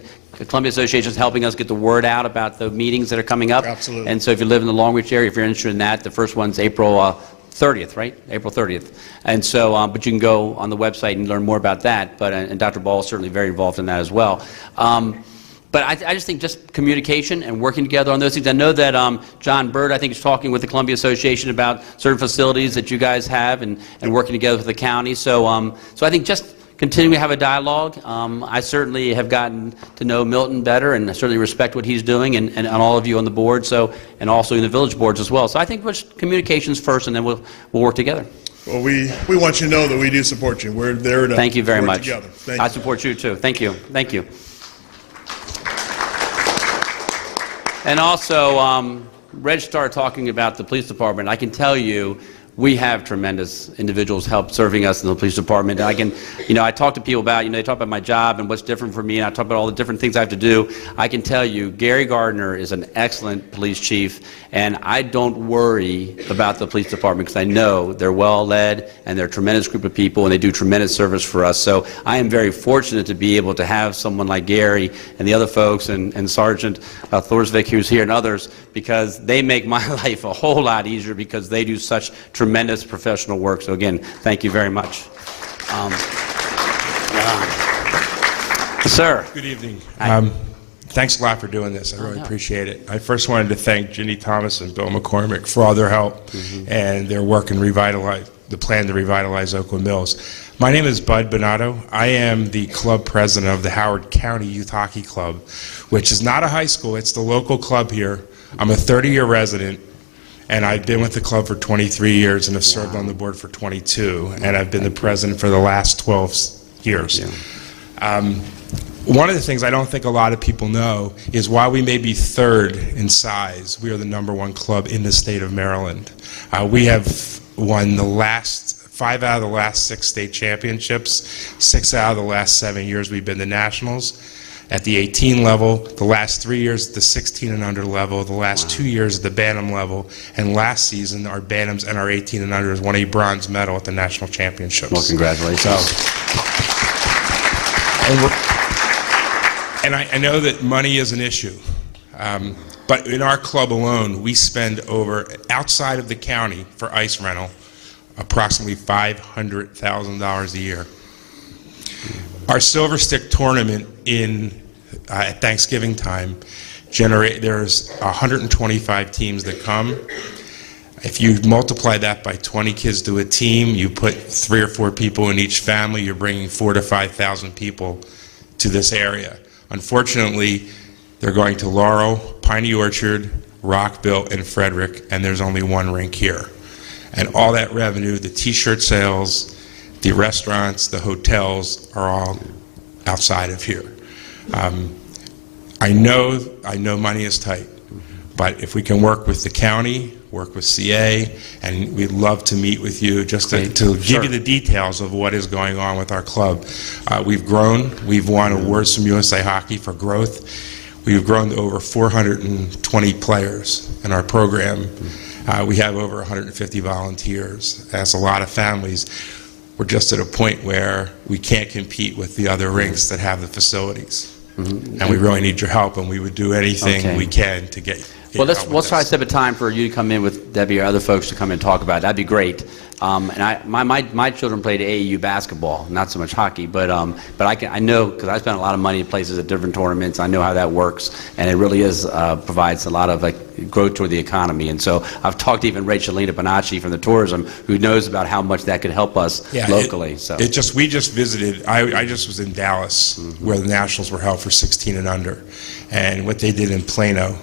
Columbia Association is helping us get the word out about the meetings that are coming up. Absolutely. And so if you live in the long-reach area, if you're interested in that, the first one's April 30th, right? April 30th. And so, but you can go on the website and learn more about that. But and Dr. Ball is certainly very involved in that as well. But I just think just communication and working together on those things. I know that John Bird, I think, is talking with the Columbia Association about certain facilities that you guys have, and working together with the county. So, so I think just continuing to have a dialogue. I certainly have gotten to know Milton better, and I certainly respect what he's doing, and all of you on the board, so, and also in the village boards as well. So I think just communications first, and then we'll work together. Well, we want you to know that we do support you. We're there to Thank you very work much. together. Thank I you. support you too. Thank you. Thank you. And also, Reg started talking about the police department. I can tell you, we have tremendous individuals help serving us in the police department. And I can, you know, I talk to people about, you know, they talk about my job and what's different for me, and I talk about all the different things I have to do. I can tell you, Gary Gardner is an excellent police chief, and I don't worry about the police department, because I know they're well led, and they're a tremendous group of people, and they do tremendous service for us. So I am very fortunate to be able to have someone like Gary and the other folks, and Sergeant Thorsvik, who's here, and others, because they make my life a whole lot easier, because they do such tremendous professional work. So again, thank you very much. Sir. Good evening. Thanks a lot for doing this. I really appreciate it. I first wanted to thank Ginny Thomas and Bill McCormick for all their help and their work in the plan to revitalize Oakland Mills. My name is Bud Bonato. I am the club president of the Howard County Youth Hockey Club, which is not a high school. It's the local club here. I'm a 30-year resident, and I've been with the club for 23 years and have served on the board for 22, and I've been the president for the last 12 years. One of the things I don't think a lot of people know is while we may be third in size, we are the #1 club in the state of Maryland. We have won 5 out of the last 6 state championships. 6 out of the last 7 years we've been to nationals at the 18 level, the last 3 years at the 16 and under level, the last 2 years at the Bantam level, and last season our Bantams and our 18 and unders won a bronze medal at the national championships. Well, congratulations. And I know that money is an issue, but in our club alone, we spend outside of the county for ice rental, approximately $500,000 a year. Our Silver Stick tournament at Thanksgiving time, there's 125 teams that come. If you multiply that by 20 kids to a team, you put 3 or 4 people in each family, you're bringing 4,000 to 5,000 people to this area. Unfortunately, they're going to Laurel, Piney Orchard, Rockville, and Frederick, and there's only one rink here. And all that revenue, the t-shirt sales, the restaurants, the hotels, are all outside of here. I know money is tight, but if we can work with the county, work with CA, and we'd love to meet with you just to give you the details of what is going on with our club. We've grown. We've won awards from USA Hockey for growth. We've grown to over 420 players in our program. We have over 150 volunteers. That's a lot of families. We're just at a point where we can't compete with the other rinks that have the facilities. And we really need your help, and we would do anything we can to get well, let's try to set a time for you to come in with Debbie or other folks to come and talk about it. That'd be great. And my children played AAU basketball, not so much hockey, but I know, because I spent a lot of money in places at different tournaments. I know how that works, and it really provides a lot of growth toward the economy. And so I've talked to even Rachelina Bonacci from the tourism, who knows about how much that could help us locally. We just visited. I just was in Dallas, where the Nationals were held for 16 and under, and what they did in Plano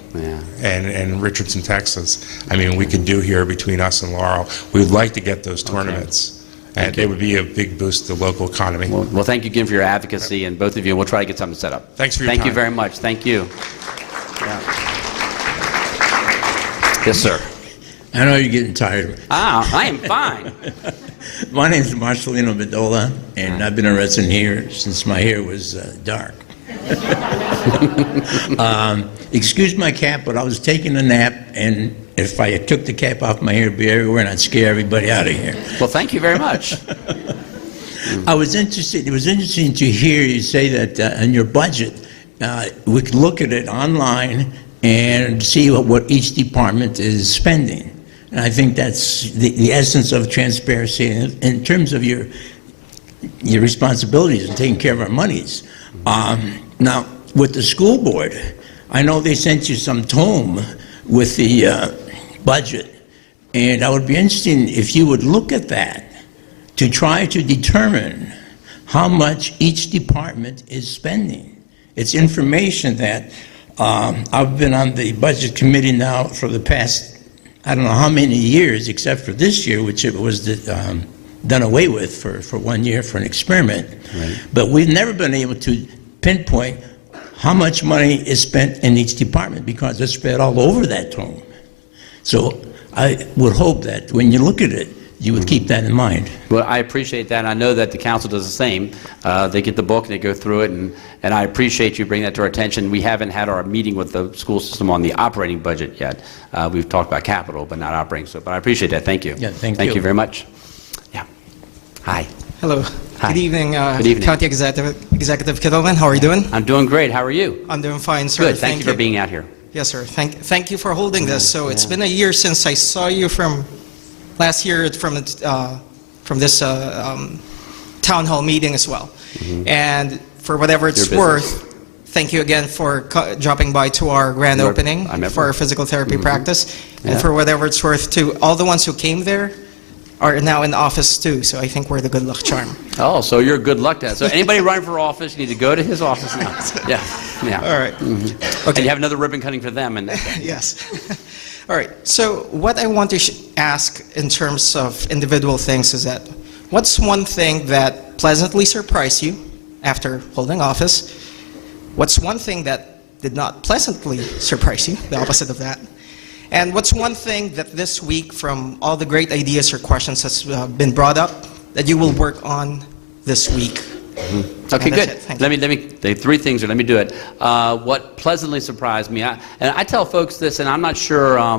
and Richardson, Texas. I mean, we could do here between us and Laurel. We would like to get those tournaments, and it would be a big boost to the local economy. Well, thank you again for your advocacy, and both of you, and we'll try to get something set up. Thanks for your time. Thank you very much. Thank you. Yes, sir. I know you're getting tired of it. I am fine. My name is Marcelino Bedola, and I've been a resident here since my hair was dark. Excuse my cap, but I was taking a nap, and if I took the cap off, my hair would be everywhere, and I'd scare everybody out of here. Well, thank you very much. It was interesting to hear you say that in your budget, we could look at it online and see what each department is spending. And I think that's the essence of transparency in terms of your responsibilities in taking care of our monies. Now, with the school board, I know they sent you some tome with the budget, and I would be interested if you would look at that to try to determine how much each department is spending. It's information that I've been on the budget committee now for the past, I don't know how many years, except for this year, which it was done away with for 1 year for an experiment. Right. But we've never been able to pinpoint how much money is spent in each department because it's spread all over that tome. So I would hope that when you look at it, you would keep that in mind. Well, I appreciate that, and I know that the council does the same. They get the book and they go through it, and I appreciate you bringing that to our attention. We haven't had our meeting with the school system on the operating budget yet. We've talked about capital, but not operating. So, but I appreciate that. Thank you. Yeah, thank you very much. Yeah. Hi. Hello. Hi. Good evening. Good evening. County Executive Kittleman. How are you doing? I'm doing great. How are you? I'm doing fine, sir. Good. Thank you for being out here. Yes, sir. Thank you for holding this. So it's been a year since I saw you from last year from this town hall meeting as well. And for whatever it's worth, thank you again for dropping by to our grand opening for our physical therapy practice. And for whatever it's worth, to all the ones who came there are now in the office too, so I think we're the good luck charm. Oh, so you're good luck to that. So anybody running for office, you need to go to his office now. Yeah. All right. Okay. And you have another ribbon cutting for them. And yes. All right. So what I want to ask in terms of individual things is that, what's one thing that pleasantly surprised you after holding office? What's one thing that did not pleasantly surprise you, the opposite of that? And what's one thing that this week, from all the great ideas or questions that's been brought up, that you will work on this week? Okay, good. Let me, the three things, or let me do it. What pleasantly surprised me, and I tell folks this, and I'm not sure how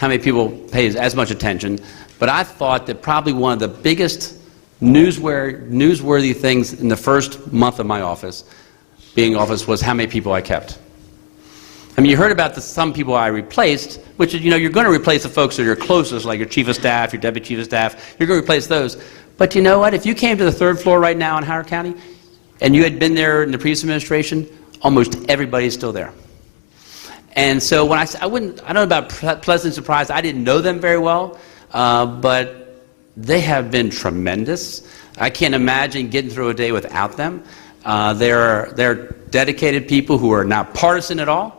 many people pay as much attention, but I thought that probably one of the biggest newsworthy things in the first month of my office, being in office, was how many people I kept. I mean, you heard about some people I replaced, which is, you're going to replace the folks that are your closest, like your chief of staff, your deputy chief of staff. You're going to replace those. But you know what? If you came to the third floor right now in Howard County, and you had been there in the previous administration, almost everybody's still there. And so when I don't know about pleasant surprise, I didn't know them very well, but they have been tremendous. I can't imagine getting through a day without them. They're dedicated people who are not partisan at all.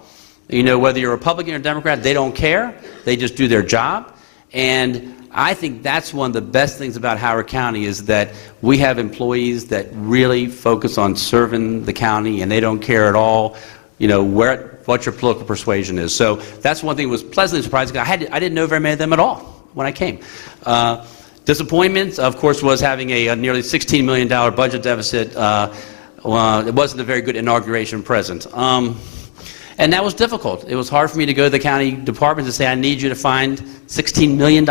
Whether you're Republican or Democrat, they don't care. They just do their job. And I think that's one of the best things about Howard County, is that we have employees that really focus on serving the county, and they don't care at all, what your political persuasion is. So that's one thing that was pleasantly surprising. I didn't know very many of them at all when I came. Disappointments, of course, was having a nearly $16 million budget deficit. It wasn't a very good inauguration present. And that was difficult. It was hard for me to go to the county department and say, I need you to find $16 million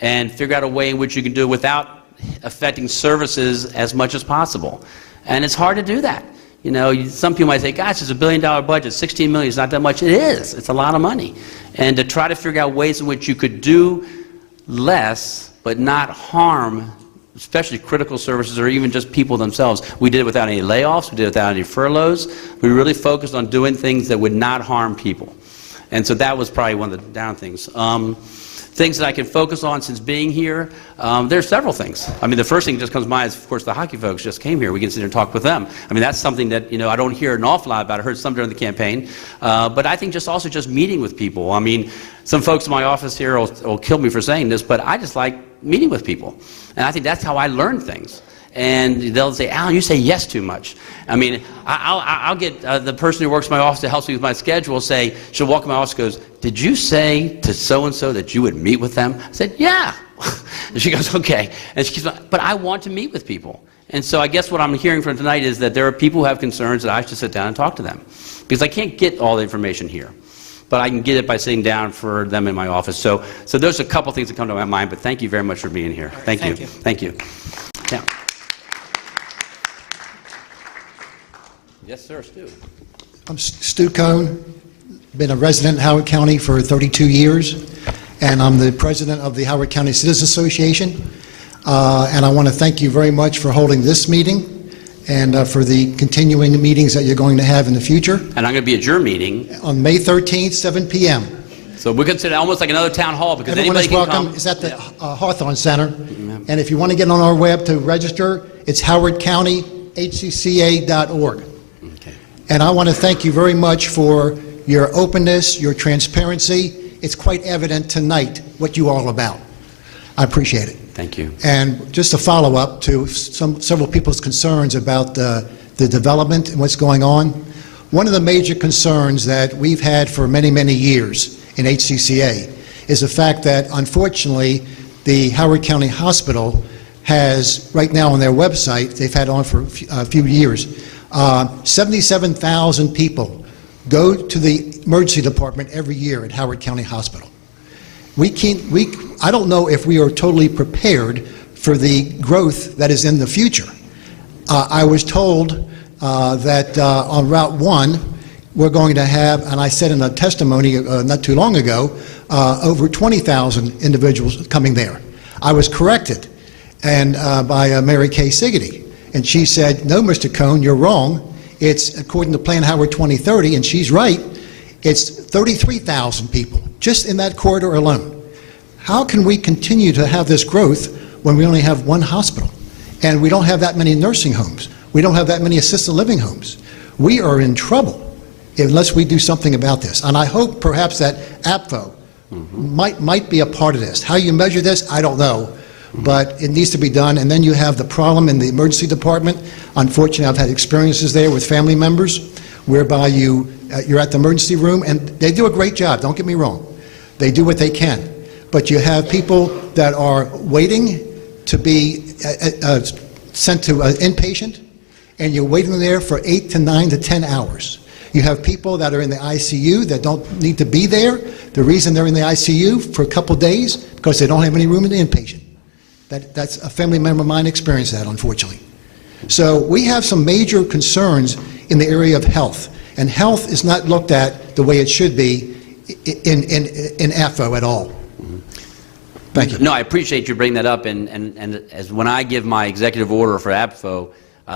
and figure out a way in which you can do it without affecting services as much as possible. And it's hard to do that. Some people might say, gosh, it's $1 billion budget, $16 million is not that much. It is. It's a lot of money. And to try to figure out ways in which you could do less but not harm especially critical services or even just people themselves. We did it without any layoffs. We did it without any furloughs. We really focused on doing things that would not harm people. And so that was probably one of the down things. Things that I can focus on since being here, there's several things. I mean, the first thing that just comes to mind is, of course, the hockey folks just came here. We can sit here and talk with them. I mean, that's something that, I don't hear an awful lot about. I heard some during the campaign. But I think also just meeting with people. I mean, some folks in my office here will kill me for saying this, but I just like meeting with people. And I think that's how I learn things. And they'll say, Alan, you say yes too much. I mean, I'll get the person who works in my office that helps me with my schedule say, she'll walk in my office and goes, did you say to so-and-so that you would meet with them? I said, yeah. And she goes, okay. And she keeps on, but I want to meet with people. And so I guess what I'm hearing from tonight is that there are people who have concerns that I should sit down and talk to them. Because I can't get all the information here. But I can get it by sitting down for them in my office. So there's a couple things that come to my mind, but thank you very much for being here. Right, thank you. Thank you. Yeah. Yes, sir, Stu. I'm Stu Cohn, been a resident in Howard County for 32 years, and I'm the president of the Howard County Citizens Association. And I want to thank you very much for holding this meeting and for the continuing meetings that you're going to have in the future. And I'm going to be at your meeting on May 13th, 7 p.m. So we consider it almost like another town hall because everyone anybody is welcome. Can come. It's at the Hawthorne Center. And if you want to get on our web to register, it's howardcountyhcca.org. And I want to thank you very much for your openness, your transparency. It's quite evident tonight what you're all about. I appreciate it. Thank you. And just a follow-up to several people's concerns about the development and what's going on. One of the major concerns that we've had for many, many years in HCCA is the fact that, unfortunately, the Howard County Hospital has, right now on their website, they've had on for a few years, 77,000 people go to the emergency department every year at Howard County Hospital. I don't know if we are totally prepared for the growth that is in the future. I was told that on Route 1, we're going to have, and I said in a testimony not too long ago, over 20,000 individuals coming there. I was corrected and by Mary Kay Siggety. And she said, no, Mr. Cohn, you're wrong. It's, according to Plan Howard 2030, and she's right, it's 33,000 people, just in that corridor alone. How can we continue to have this growth when we only have one hospital? And we don't have that many nursing homes. We don't have that many assisted living homes. We are in trouble unless we do something about this. And I hope perhaps that APFO might be a part of this. How you measure this, I don't know. But it needs to be done. And then you have the problem in the emergency department. Unfortunately, I've had experiences there with family members whereby you're at the emergency room, and they do a great job, don't get me wrong. They do what they can. But you have people that are waiting to be sent to an inpatient, and you're waiting there for 8 to 9 to 10 hours. You have people that are in the ICU that don't need to be there. The reason they're in the ICU for a couple days, because they don't have any room in the inpatient. That's a family member of mine experienced that, unfortunately. So we have some major concerns in the area of health, and health is not looked at the way it should be in AFO at all. Thank you. No, I appreciate you bringing that up, and as when I give my executive order for APFO,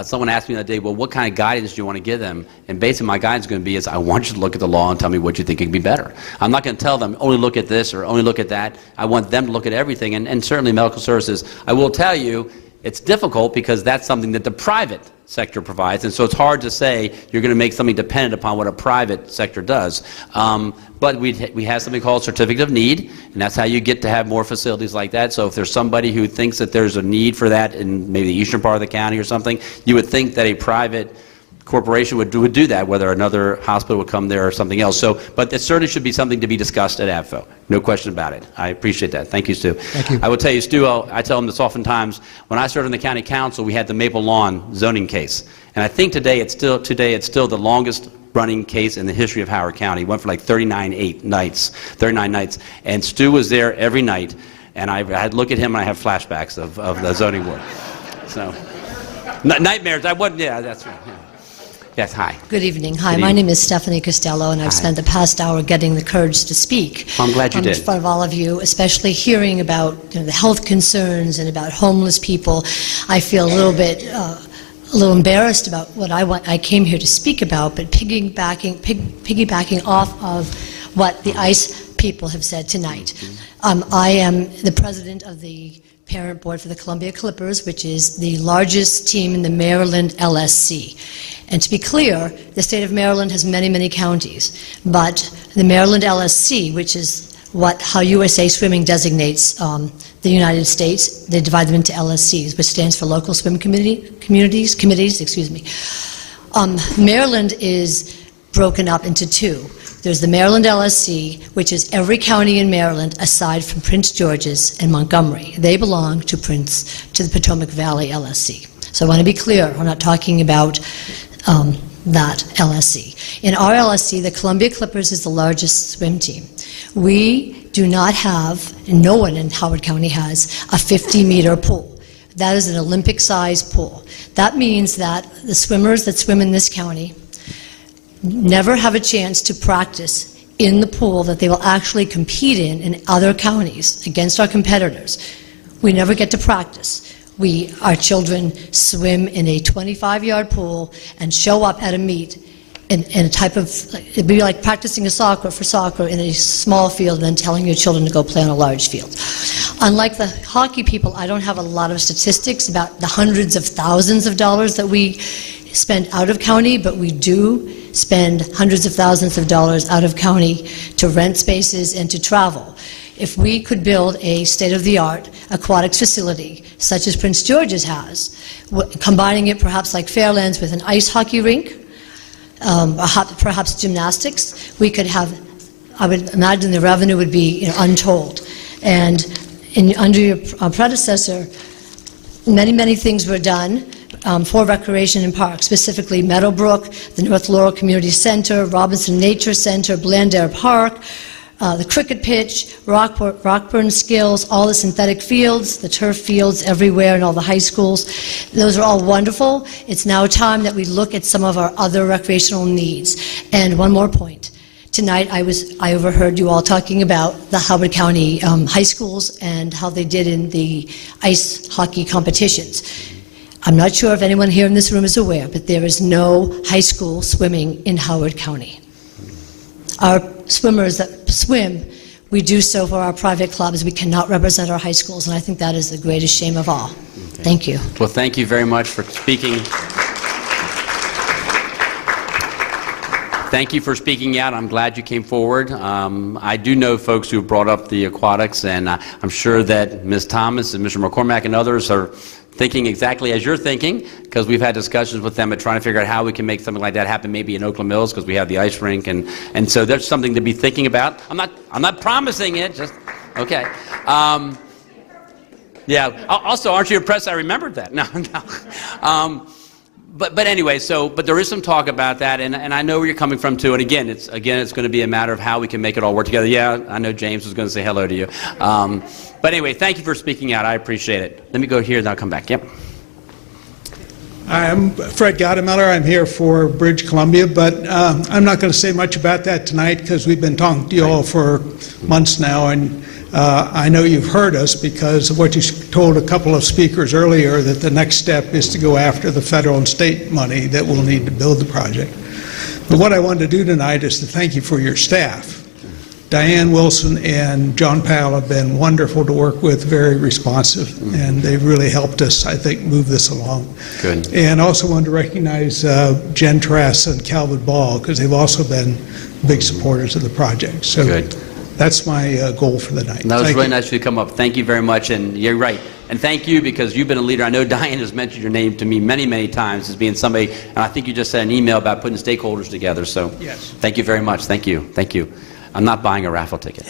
someone asked me that day, well, what kind of guidance do you want to give them? And basically my guidance is going to be is I want you to look at the law and tell me what you think it could be better. I'm not going to tell them only look at this or only look at that. I want them to look at everything, and certainly medical services. I will tell you it's difficult because that's something that the private sector provides, and so it's hard to say you're going to make something dependent upon what a private sector does. But we have something called certificate of need, and that's how you get to have more facilities like that. So if there's somebody who thinks that there's a need for that in maybe the eastern part of the county or something, you would think that a private corporation would do that, whether another hospital would come there or something else. So, but it certainly should be something to be discussed at APFO. No question about it. I appreciate that. Thank you, Stu. Thank you. I will tell you, Stu, I tell them this oftentimes. When I served on the county council, we had the Maple Lawn zoning case, and I think today it's still the longest running case in the history of Howard County. It went for like 39 nights, and Stu was there every night, and I'd look at him and I have flashbacks of the zoning board. So, nightmares. I wasn't. Yeah, that's right. Yeah. Yes, hi. Good evening. Hi, Good my evening. name is Stephanie Costello, and I've spent the past hour getting the courage to speak. I'm glad you did. In front of all of you, especially hearing about the health concerns and about homeless people. I feel a little embarrassed about what I came here to speak about, but piggybacking off of what the ICE people have said tonight. I am the president of the parent board for the Columbia Clippers, which is the largest team in the Maryland LSC. And to be clear, the state of Maryland has many, many counties, but the Maryland LSC, which is how USA Swimming designates the United States, they divide them into LSCs, which stands for Local Swim Committees, excuse me. Maryland is broken up into two. There's the Maryland LSC, which is every county in Maryland aside from Prince George's and Montgomery. They belong to the Potomac Valley LSC. So I want to be clear, I'm not talking about that LSC. In our LSC, the Columbia Clippers is the largest swim team. We do not have, and no one in Howard County has, a 50-meter pool. That is an Olympic-sized pool. That means that the swimmers that swim in this county never have a chance to practice in the pool that they will actually compete in other counties against our competitors. We never get to practice. Our children swim in a 25-yard pool and show up at a meet in a type of, it'd be like practicing soccer in a small field and then telling your children to go play on a large field. Unlike the hockey people, I don't have a lot of statistics about the hundreds of thousands of dollars that we spend out of county, but we do spend hundreds of thousands of dollars out of county to rent spaces and to travel. If we could build a state-of-the-art aquatics facility, such as Prince George's has, combining it perhaps like Fairlands with an ice hockey rink, perhaps gymnastics, we could have, I would imagine the revenue would be untold. And under your predecessor, many, many things were done for recreation and parks, specifically Meadowbrook, the North Laurel Community Center, Robinson Nature Center, Blandare Park, the cricket pitch, Rockburn Skills, all the synthetic fields, the turf fields everywhere in all the high schools. Those are all wonderful. It's now time that we look at some of our other recreational needs. And one more point. Tonight I overheard you all talking about the Howard County high schools and how they did in the ice hockey competitions. I'm not sure if anyone here in this room is aware, but there is no high school swimming in Howard County. Our swimmers that swim, we do so for our private clubs. We cannot represent our high schools, and I think that is the greatest shame of all. Thank you. Well, thank you very much for speaking. Thank you for speaking out. I'm glad you came forward. I do know folks who brought up the aquatics, and I'm sure that Ms. Thomas and Mr. McCormack and others are thinking exactly as you're thinking, because we've had discussions with them and trying to figure out how we can make something like that happen maybe in Oakland Mills, because we have the ice rink, and so there's something to be thinking about. I'm not promising it, just okay. Yeah. Also, aren't you impressed I remembered that? No. But anyway, but there is some talk about that, and I know where you're coming from too. And again, it's going to be a matter of how we can make it all work together. Yeah, I know James was going to say hello to you. But anyway, thank you for speaking out. I appreciate it. Let me go here, and I'll come back. Yep. I'm Fred Gadameller. I'm here for Bridge Columbia, but I'm not going to say much about that tonight because we've been talking to you all for months now, and I know you've heard us because of what you told a couple of speakers earlier, that the next step is to go after the federal and state money that we'll need to build the project. But what I wanted to do tonight is to thank you for your staff. Diane Wilson and John Powell have been wonderful to work with, very responsive, and they've really helped us, I think, move this along. Good. And I also wanted to recognize Jen Trass and Calvin Ball, because they've also been big supporters of the project. So Good. That's my goal for the night. That was Thank really you. nice of you to come up. Thank you very much, and you're right. And thank you because you've been a leader. I know Diane has mentioned your name to me many, many times as being somebody, and I think you just sent an email about putting stakeholders together. So yes. Thank you very much. Thank you. Thank you. I'm not buying a raffle ticket.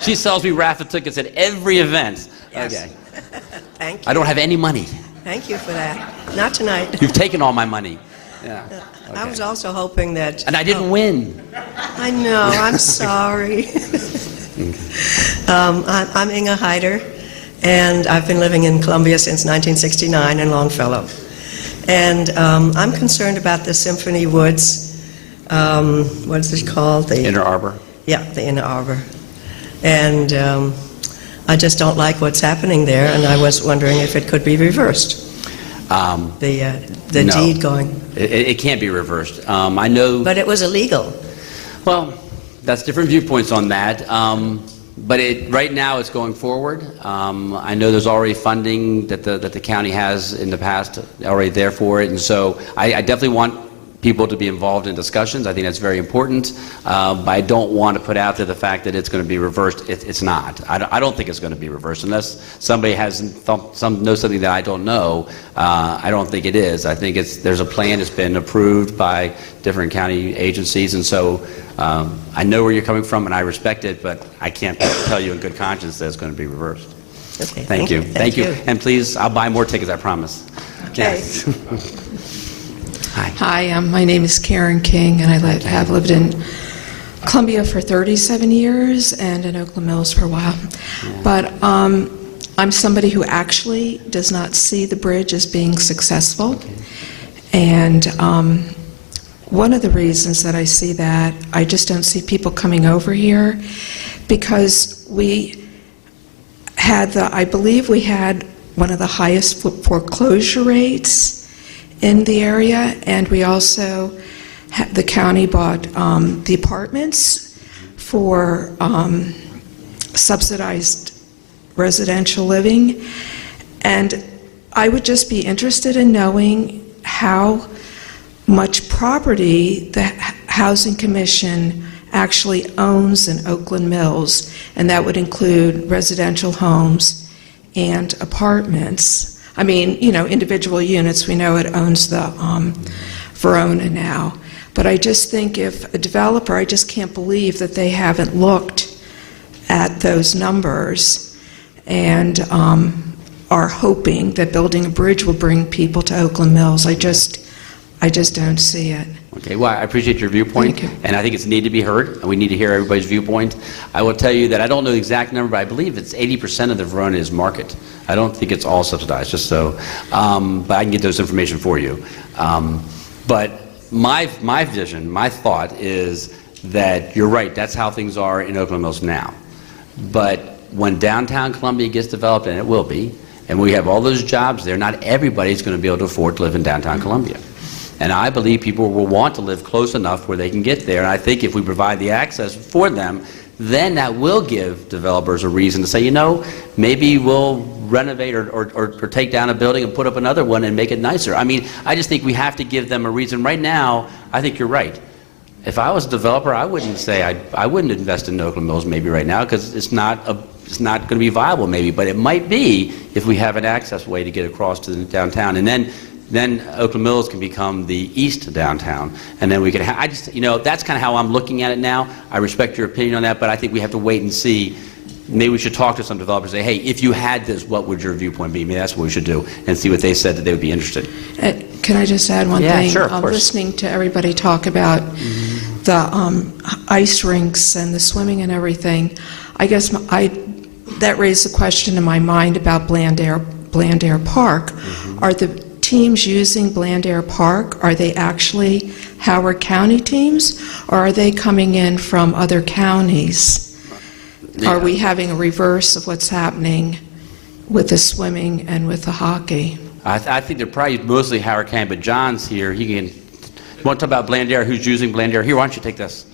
She sells me raffle tickets at every event. Yes. Okay. Thank you. I don't have any money. Thank you for that. Not tonight. You've taken all my money. Yeah. I was also hoping that... And I didn't win. I know. I'm sorry. I'm Inge Heider, and I've been living in Columbia since 1969 in Longfellow. And I'm concerned about the Symphony Woods. What is it called? The Inner Arbor. Yeah, the Inner Arbor. And I just don't like what's happening there, and I was wondering if it could be reversed. The No. deed going. It can't be reversed. I know. But it was illegal. Well, that's different viewpoints on that. But right now it's going forward. I know there's already funding that the county has in the past already there for it, and so I definitely want people to be involved in discussions. I think that's very important. But I don't want to put out there the fact that it's going to be reversed. It's not. I don't think it's going to be reversed unless somebody knows something that I don't know. I don't think it is. I think there's a plan that's been approved by different county agencies, and so I know where you're coming from, and I respect it, but I can't tell you in good conscience that it's going to be reversed. Okay, Thank you. Thank you. And please, I'll buy more tickets, I promise. Okay. Yes. Hi, my name is Karen King, and I have lived in Columbia for 37 years and in Oakland Mills for a while. But I'm somebody who actually does not see the bridge as being successful. And one of the reasons that I see that, I just don't see people coming over here because I believe we had one of the highest foreclosure rates in the area, and we also, the county bought the apartments for subsidized residential living, and I would just be interested in knowing how much property the Housing Commission actually owns in Oakland Mills, and that would include residential homes and apartments. I mean, individual units, we know it owns the Verona now. But I just think if a developer, I just can't believe that they haven't looked at those numbers and are hoping that building a bridge will bring people to Oakland Mills. I just don't see it. Okay, well, I appreciate your viewpoint, and I think it's need to be heard, and we need to hear everybody's viewpoint. I will tell you that I don't know the exact number, but I believe it's 80% of the Verona is market. I don't think it's all subsidized, just so, but I can get those information for you. But my vision, my thought is that you're right, that's how things are in Oakland Mills now. But when downtown Columbia gets developed, and it will be, And we have all those jobs there. Not everybody's going to be able to afford to live in downtown Columbia. And I believe people will want to live close enough where they can get there. And I think if we provide the access for them, then that will give developers a reason to say, you know, maybe we'll renovate or take down a building and put up another one and make it nicer. I mean, I just think we have to give them a reason. Right now, I think you're right. If I was a developer, I wouldn't say I wouldn't invest in Oakland Mills maybe right now, because it's not going to be viable maybe, but it might be if we have an access way to get across to the downtown. And then Oakland Mills can become the east downtown, and then we can I just, you know, that's kind of how I'm looking at it now. I respect your opinion on that, but I think we have to wait and see. Maybe we should talk to some developers and say, hey, if you had this, what would your viewpoint be? Maybe that's what we should do, and see what they said that they would be interested. Can I just add one thing? Yeah, sure, of course. Listening to everybody talk about the ice rinks and the swimming and everything, I guess that raised the question in my mind about Blandair Park. Are the teams using Blandair Park, are they actually Howard County teams, or are they coming in from other counties? Are we having a reverse of what's happening with the swimming and with the hockey? I think they're probably mostly Howard County, but John's here. He can. You want to talk about Blandair? Who's using Blandair? Here, why don't you take this?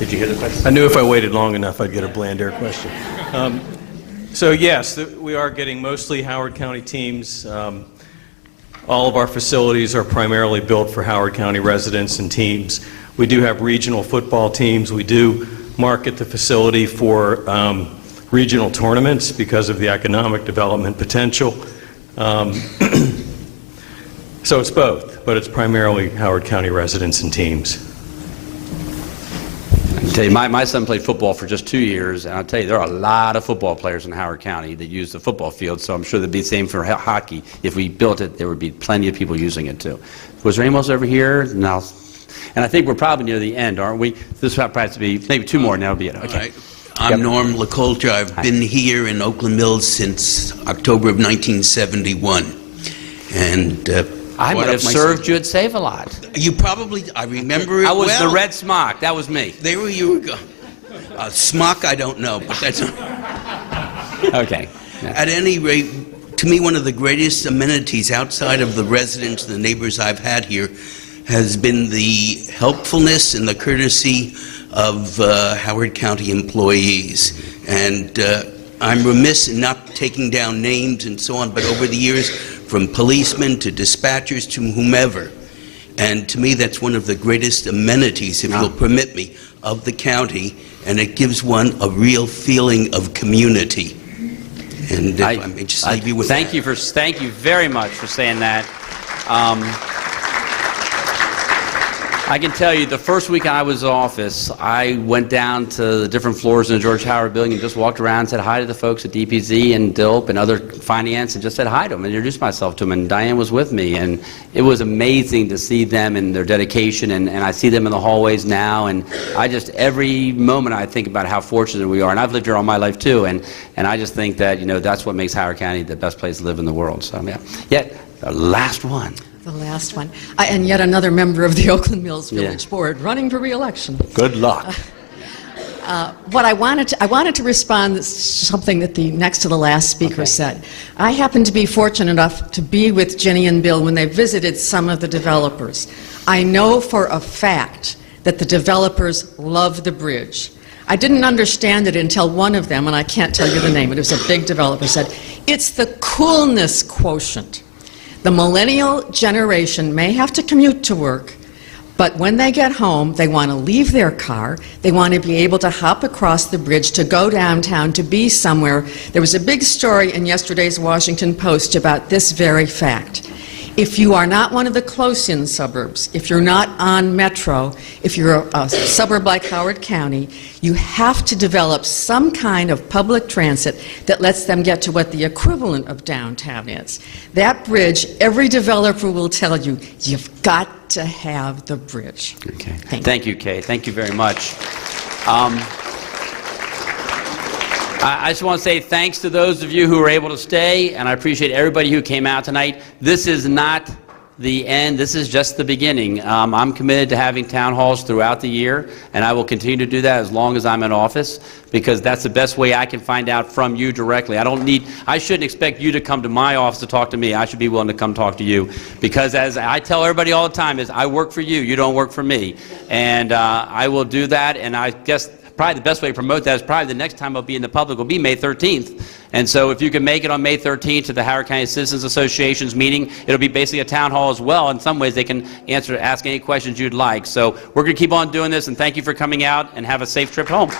Did you hear the question? I knew if I waited long enough, I'd get a Blandair question. So yes, we are getting mostly Howard County teams. All of our facilities are primarily built for Howard County residents and teams. We do have regional football teams. We do market the facility for regional tournaments because of the economic development potential. So it's both, but it's primarily Howard County residents and teams. I can tell you, my son played football for just 2 years, and I'll tell you, there are a lot of football players in Howard County that use the football field, so I'm sure there'd be the same for hockey. If we built it, there would be plenty of people using it too. Was there anyone else over here? No. And I think we're probably near the end, aren't we? This will probably be maybe two more, and that'll be it. Okay. All right. I'm Norm LaCoulter. I've been here in Oakland Mills since October of 1971. And I might have served you at Save-A-Lot. You probably, I remember it I was well. the red smock. That was me. There you go. Smock, I don't know, but that's... Okay. Yeah. At any rate, to me, one of the greatest amenities outside of the residents and the neighbors I've had here has been the helpfulness and the courtesy of Howard County employees. And I'm remiss in not taking down names and so on, but over the years, from policemen to dispatchers to whomever. And to me, that's one of the greatest amenities, if you'll permit me, of the county, and it gives one a real feeling of community. And I may just leave you with that. Thank you very much for saying that. I can tell you, the first week I was in office, I went down to the different floors in the George Howard building and just walked around and said hi to the folks at DPZ and DILP and other finance and just said hi to them and introduced myself to them. And Diane was with me, and it was amazing to see them and their dedication, and I see them in the hallways now, and I just, every moment I think about how fortunate we are, and I've lived here all my life too, and I just think that, you know, that's what makes Howard County the best place to live in the world. So yeah. Yet, the last one. The last one. And yet another member of the Oakland Mills Village Board running for re-election. Good luck. What I wanted to respond to something that the next to the last speaker said. I happened to be fortunate enough to be with Jenny and Bill when they visited some of the developers. I know for a fact that the developers love the bridge. I didn't understand it until one of them, and I can't tell you the name, but it was a big developer, said, it's the coolness quotient. The millennial generation may have to commute to work, but when they get home, they want to leave their car. They want to be able to hop across the bridge to go downtown, to be somewhere. There was a big story in yesterday's Washington Post about this very fact. If you are not one of the close-in suburbs, if you're not on Metro, if you're a suburb like Howard County, you have to develop some kind of public transit that lets them get to what the equivalent of downtown is. That bridge, every developer will tell you, you've got to have the bridge. Okay. Thank you, Kay. Thank you very much. I just want to say thanks to those of you who were able to stay, and I appreciate everybody who came out tonight. This is not the end. This is just the beginning. I'm committed to having town halls throughout the year, and I will continue to do that as long as I'm in office, because that's the best way I can find out from you directly. I shouldn't expect you to come to my office to talk to me. I should be willing to come talk to you, because as I tell everybody all the time, is I work for you, you don't work for me. And I will do that, and I guess probably the best way to promote that is probably the next time I'll be in the public will be May 13th. And so if you can make it on May 13th to the Howard County Citizens Association's meeting, it'll be basically a town hall as well. In some ways they can ask any questions you'd like. So we're going to keep on doing this, and thank you for coming out, and have a safe trip home.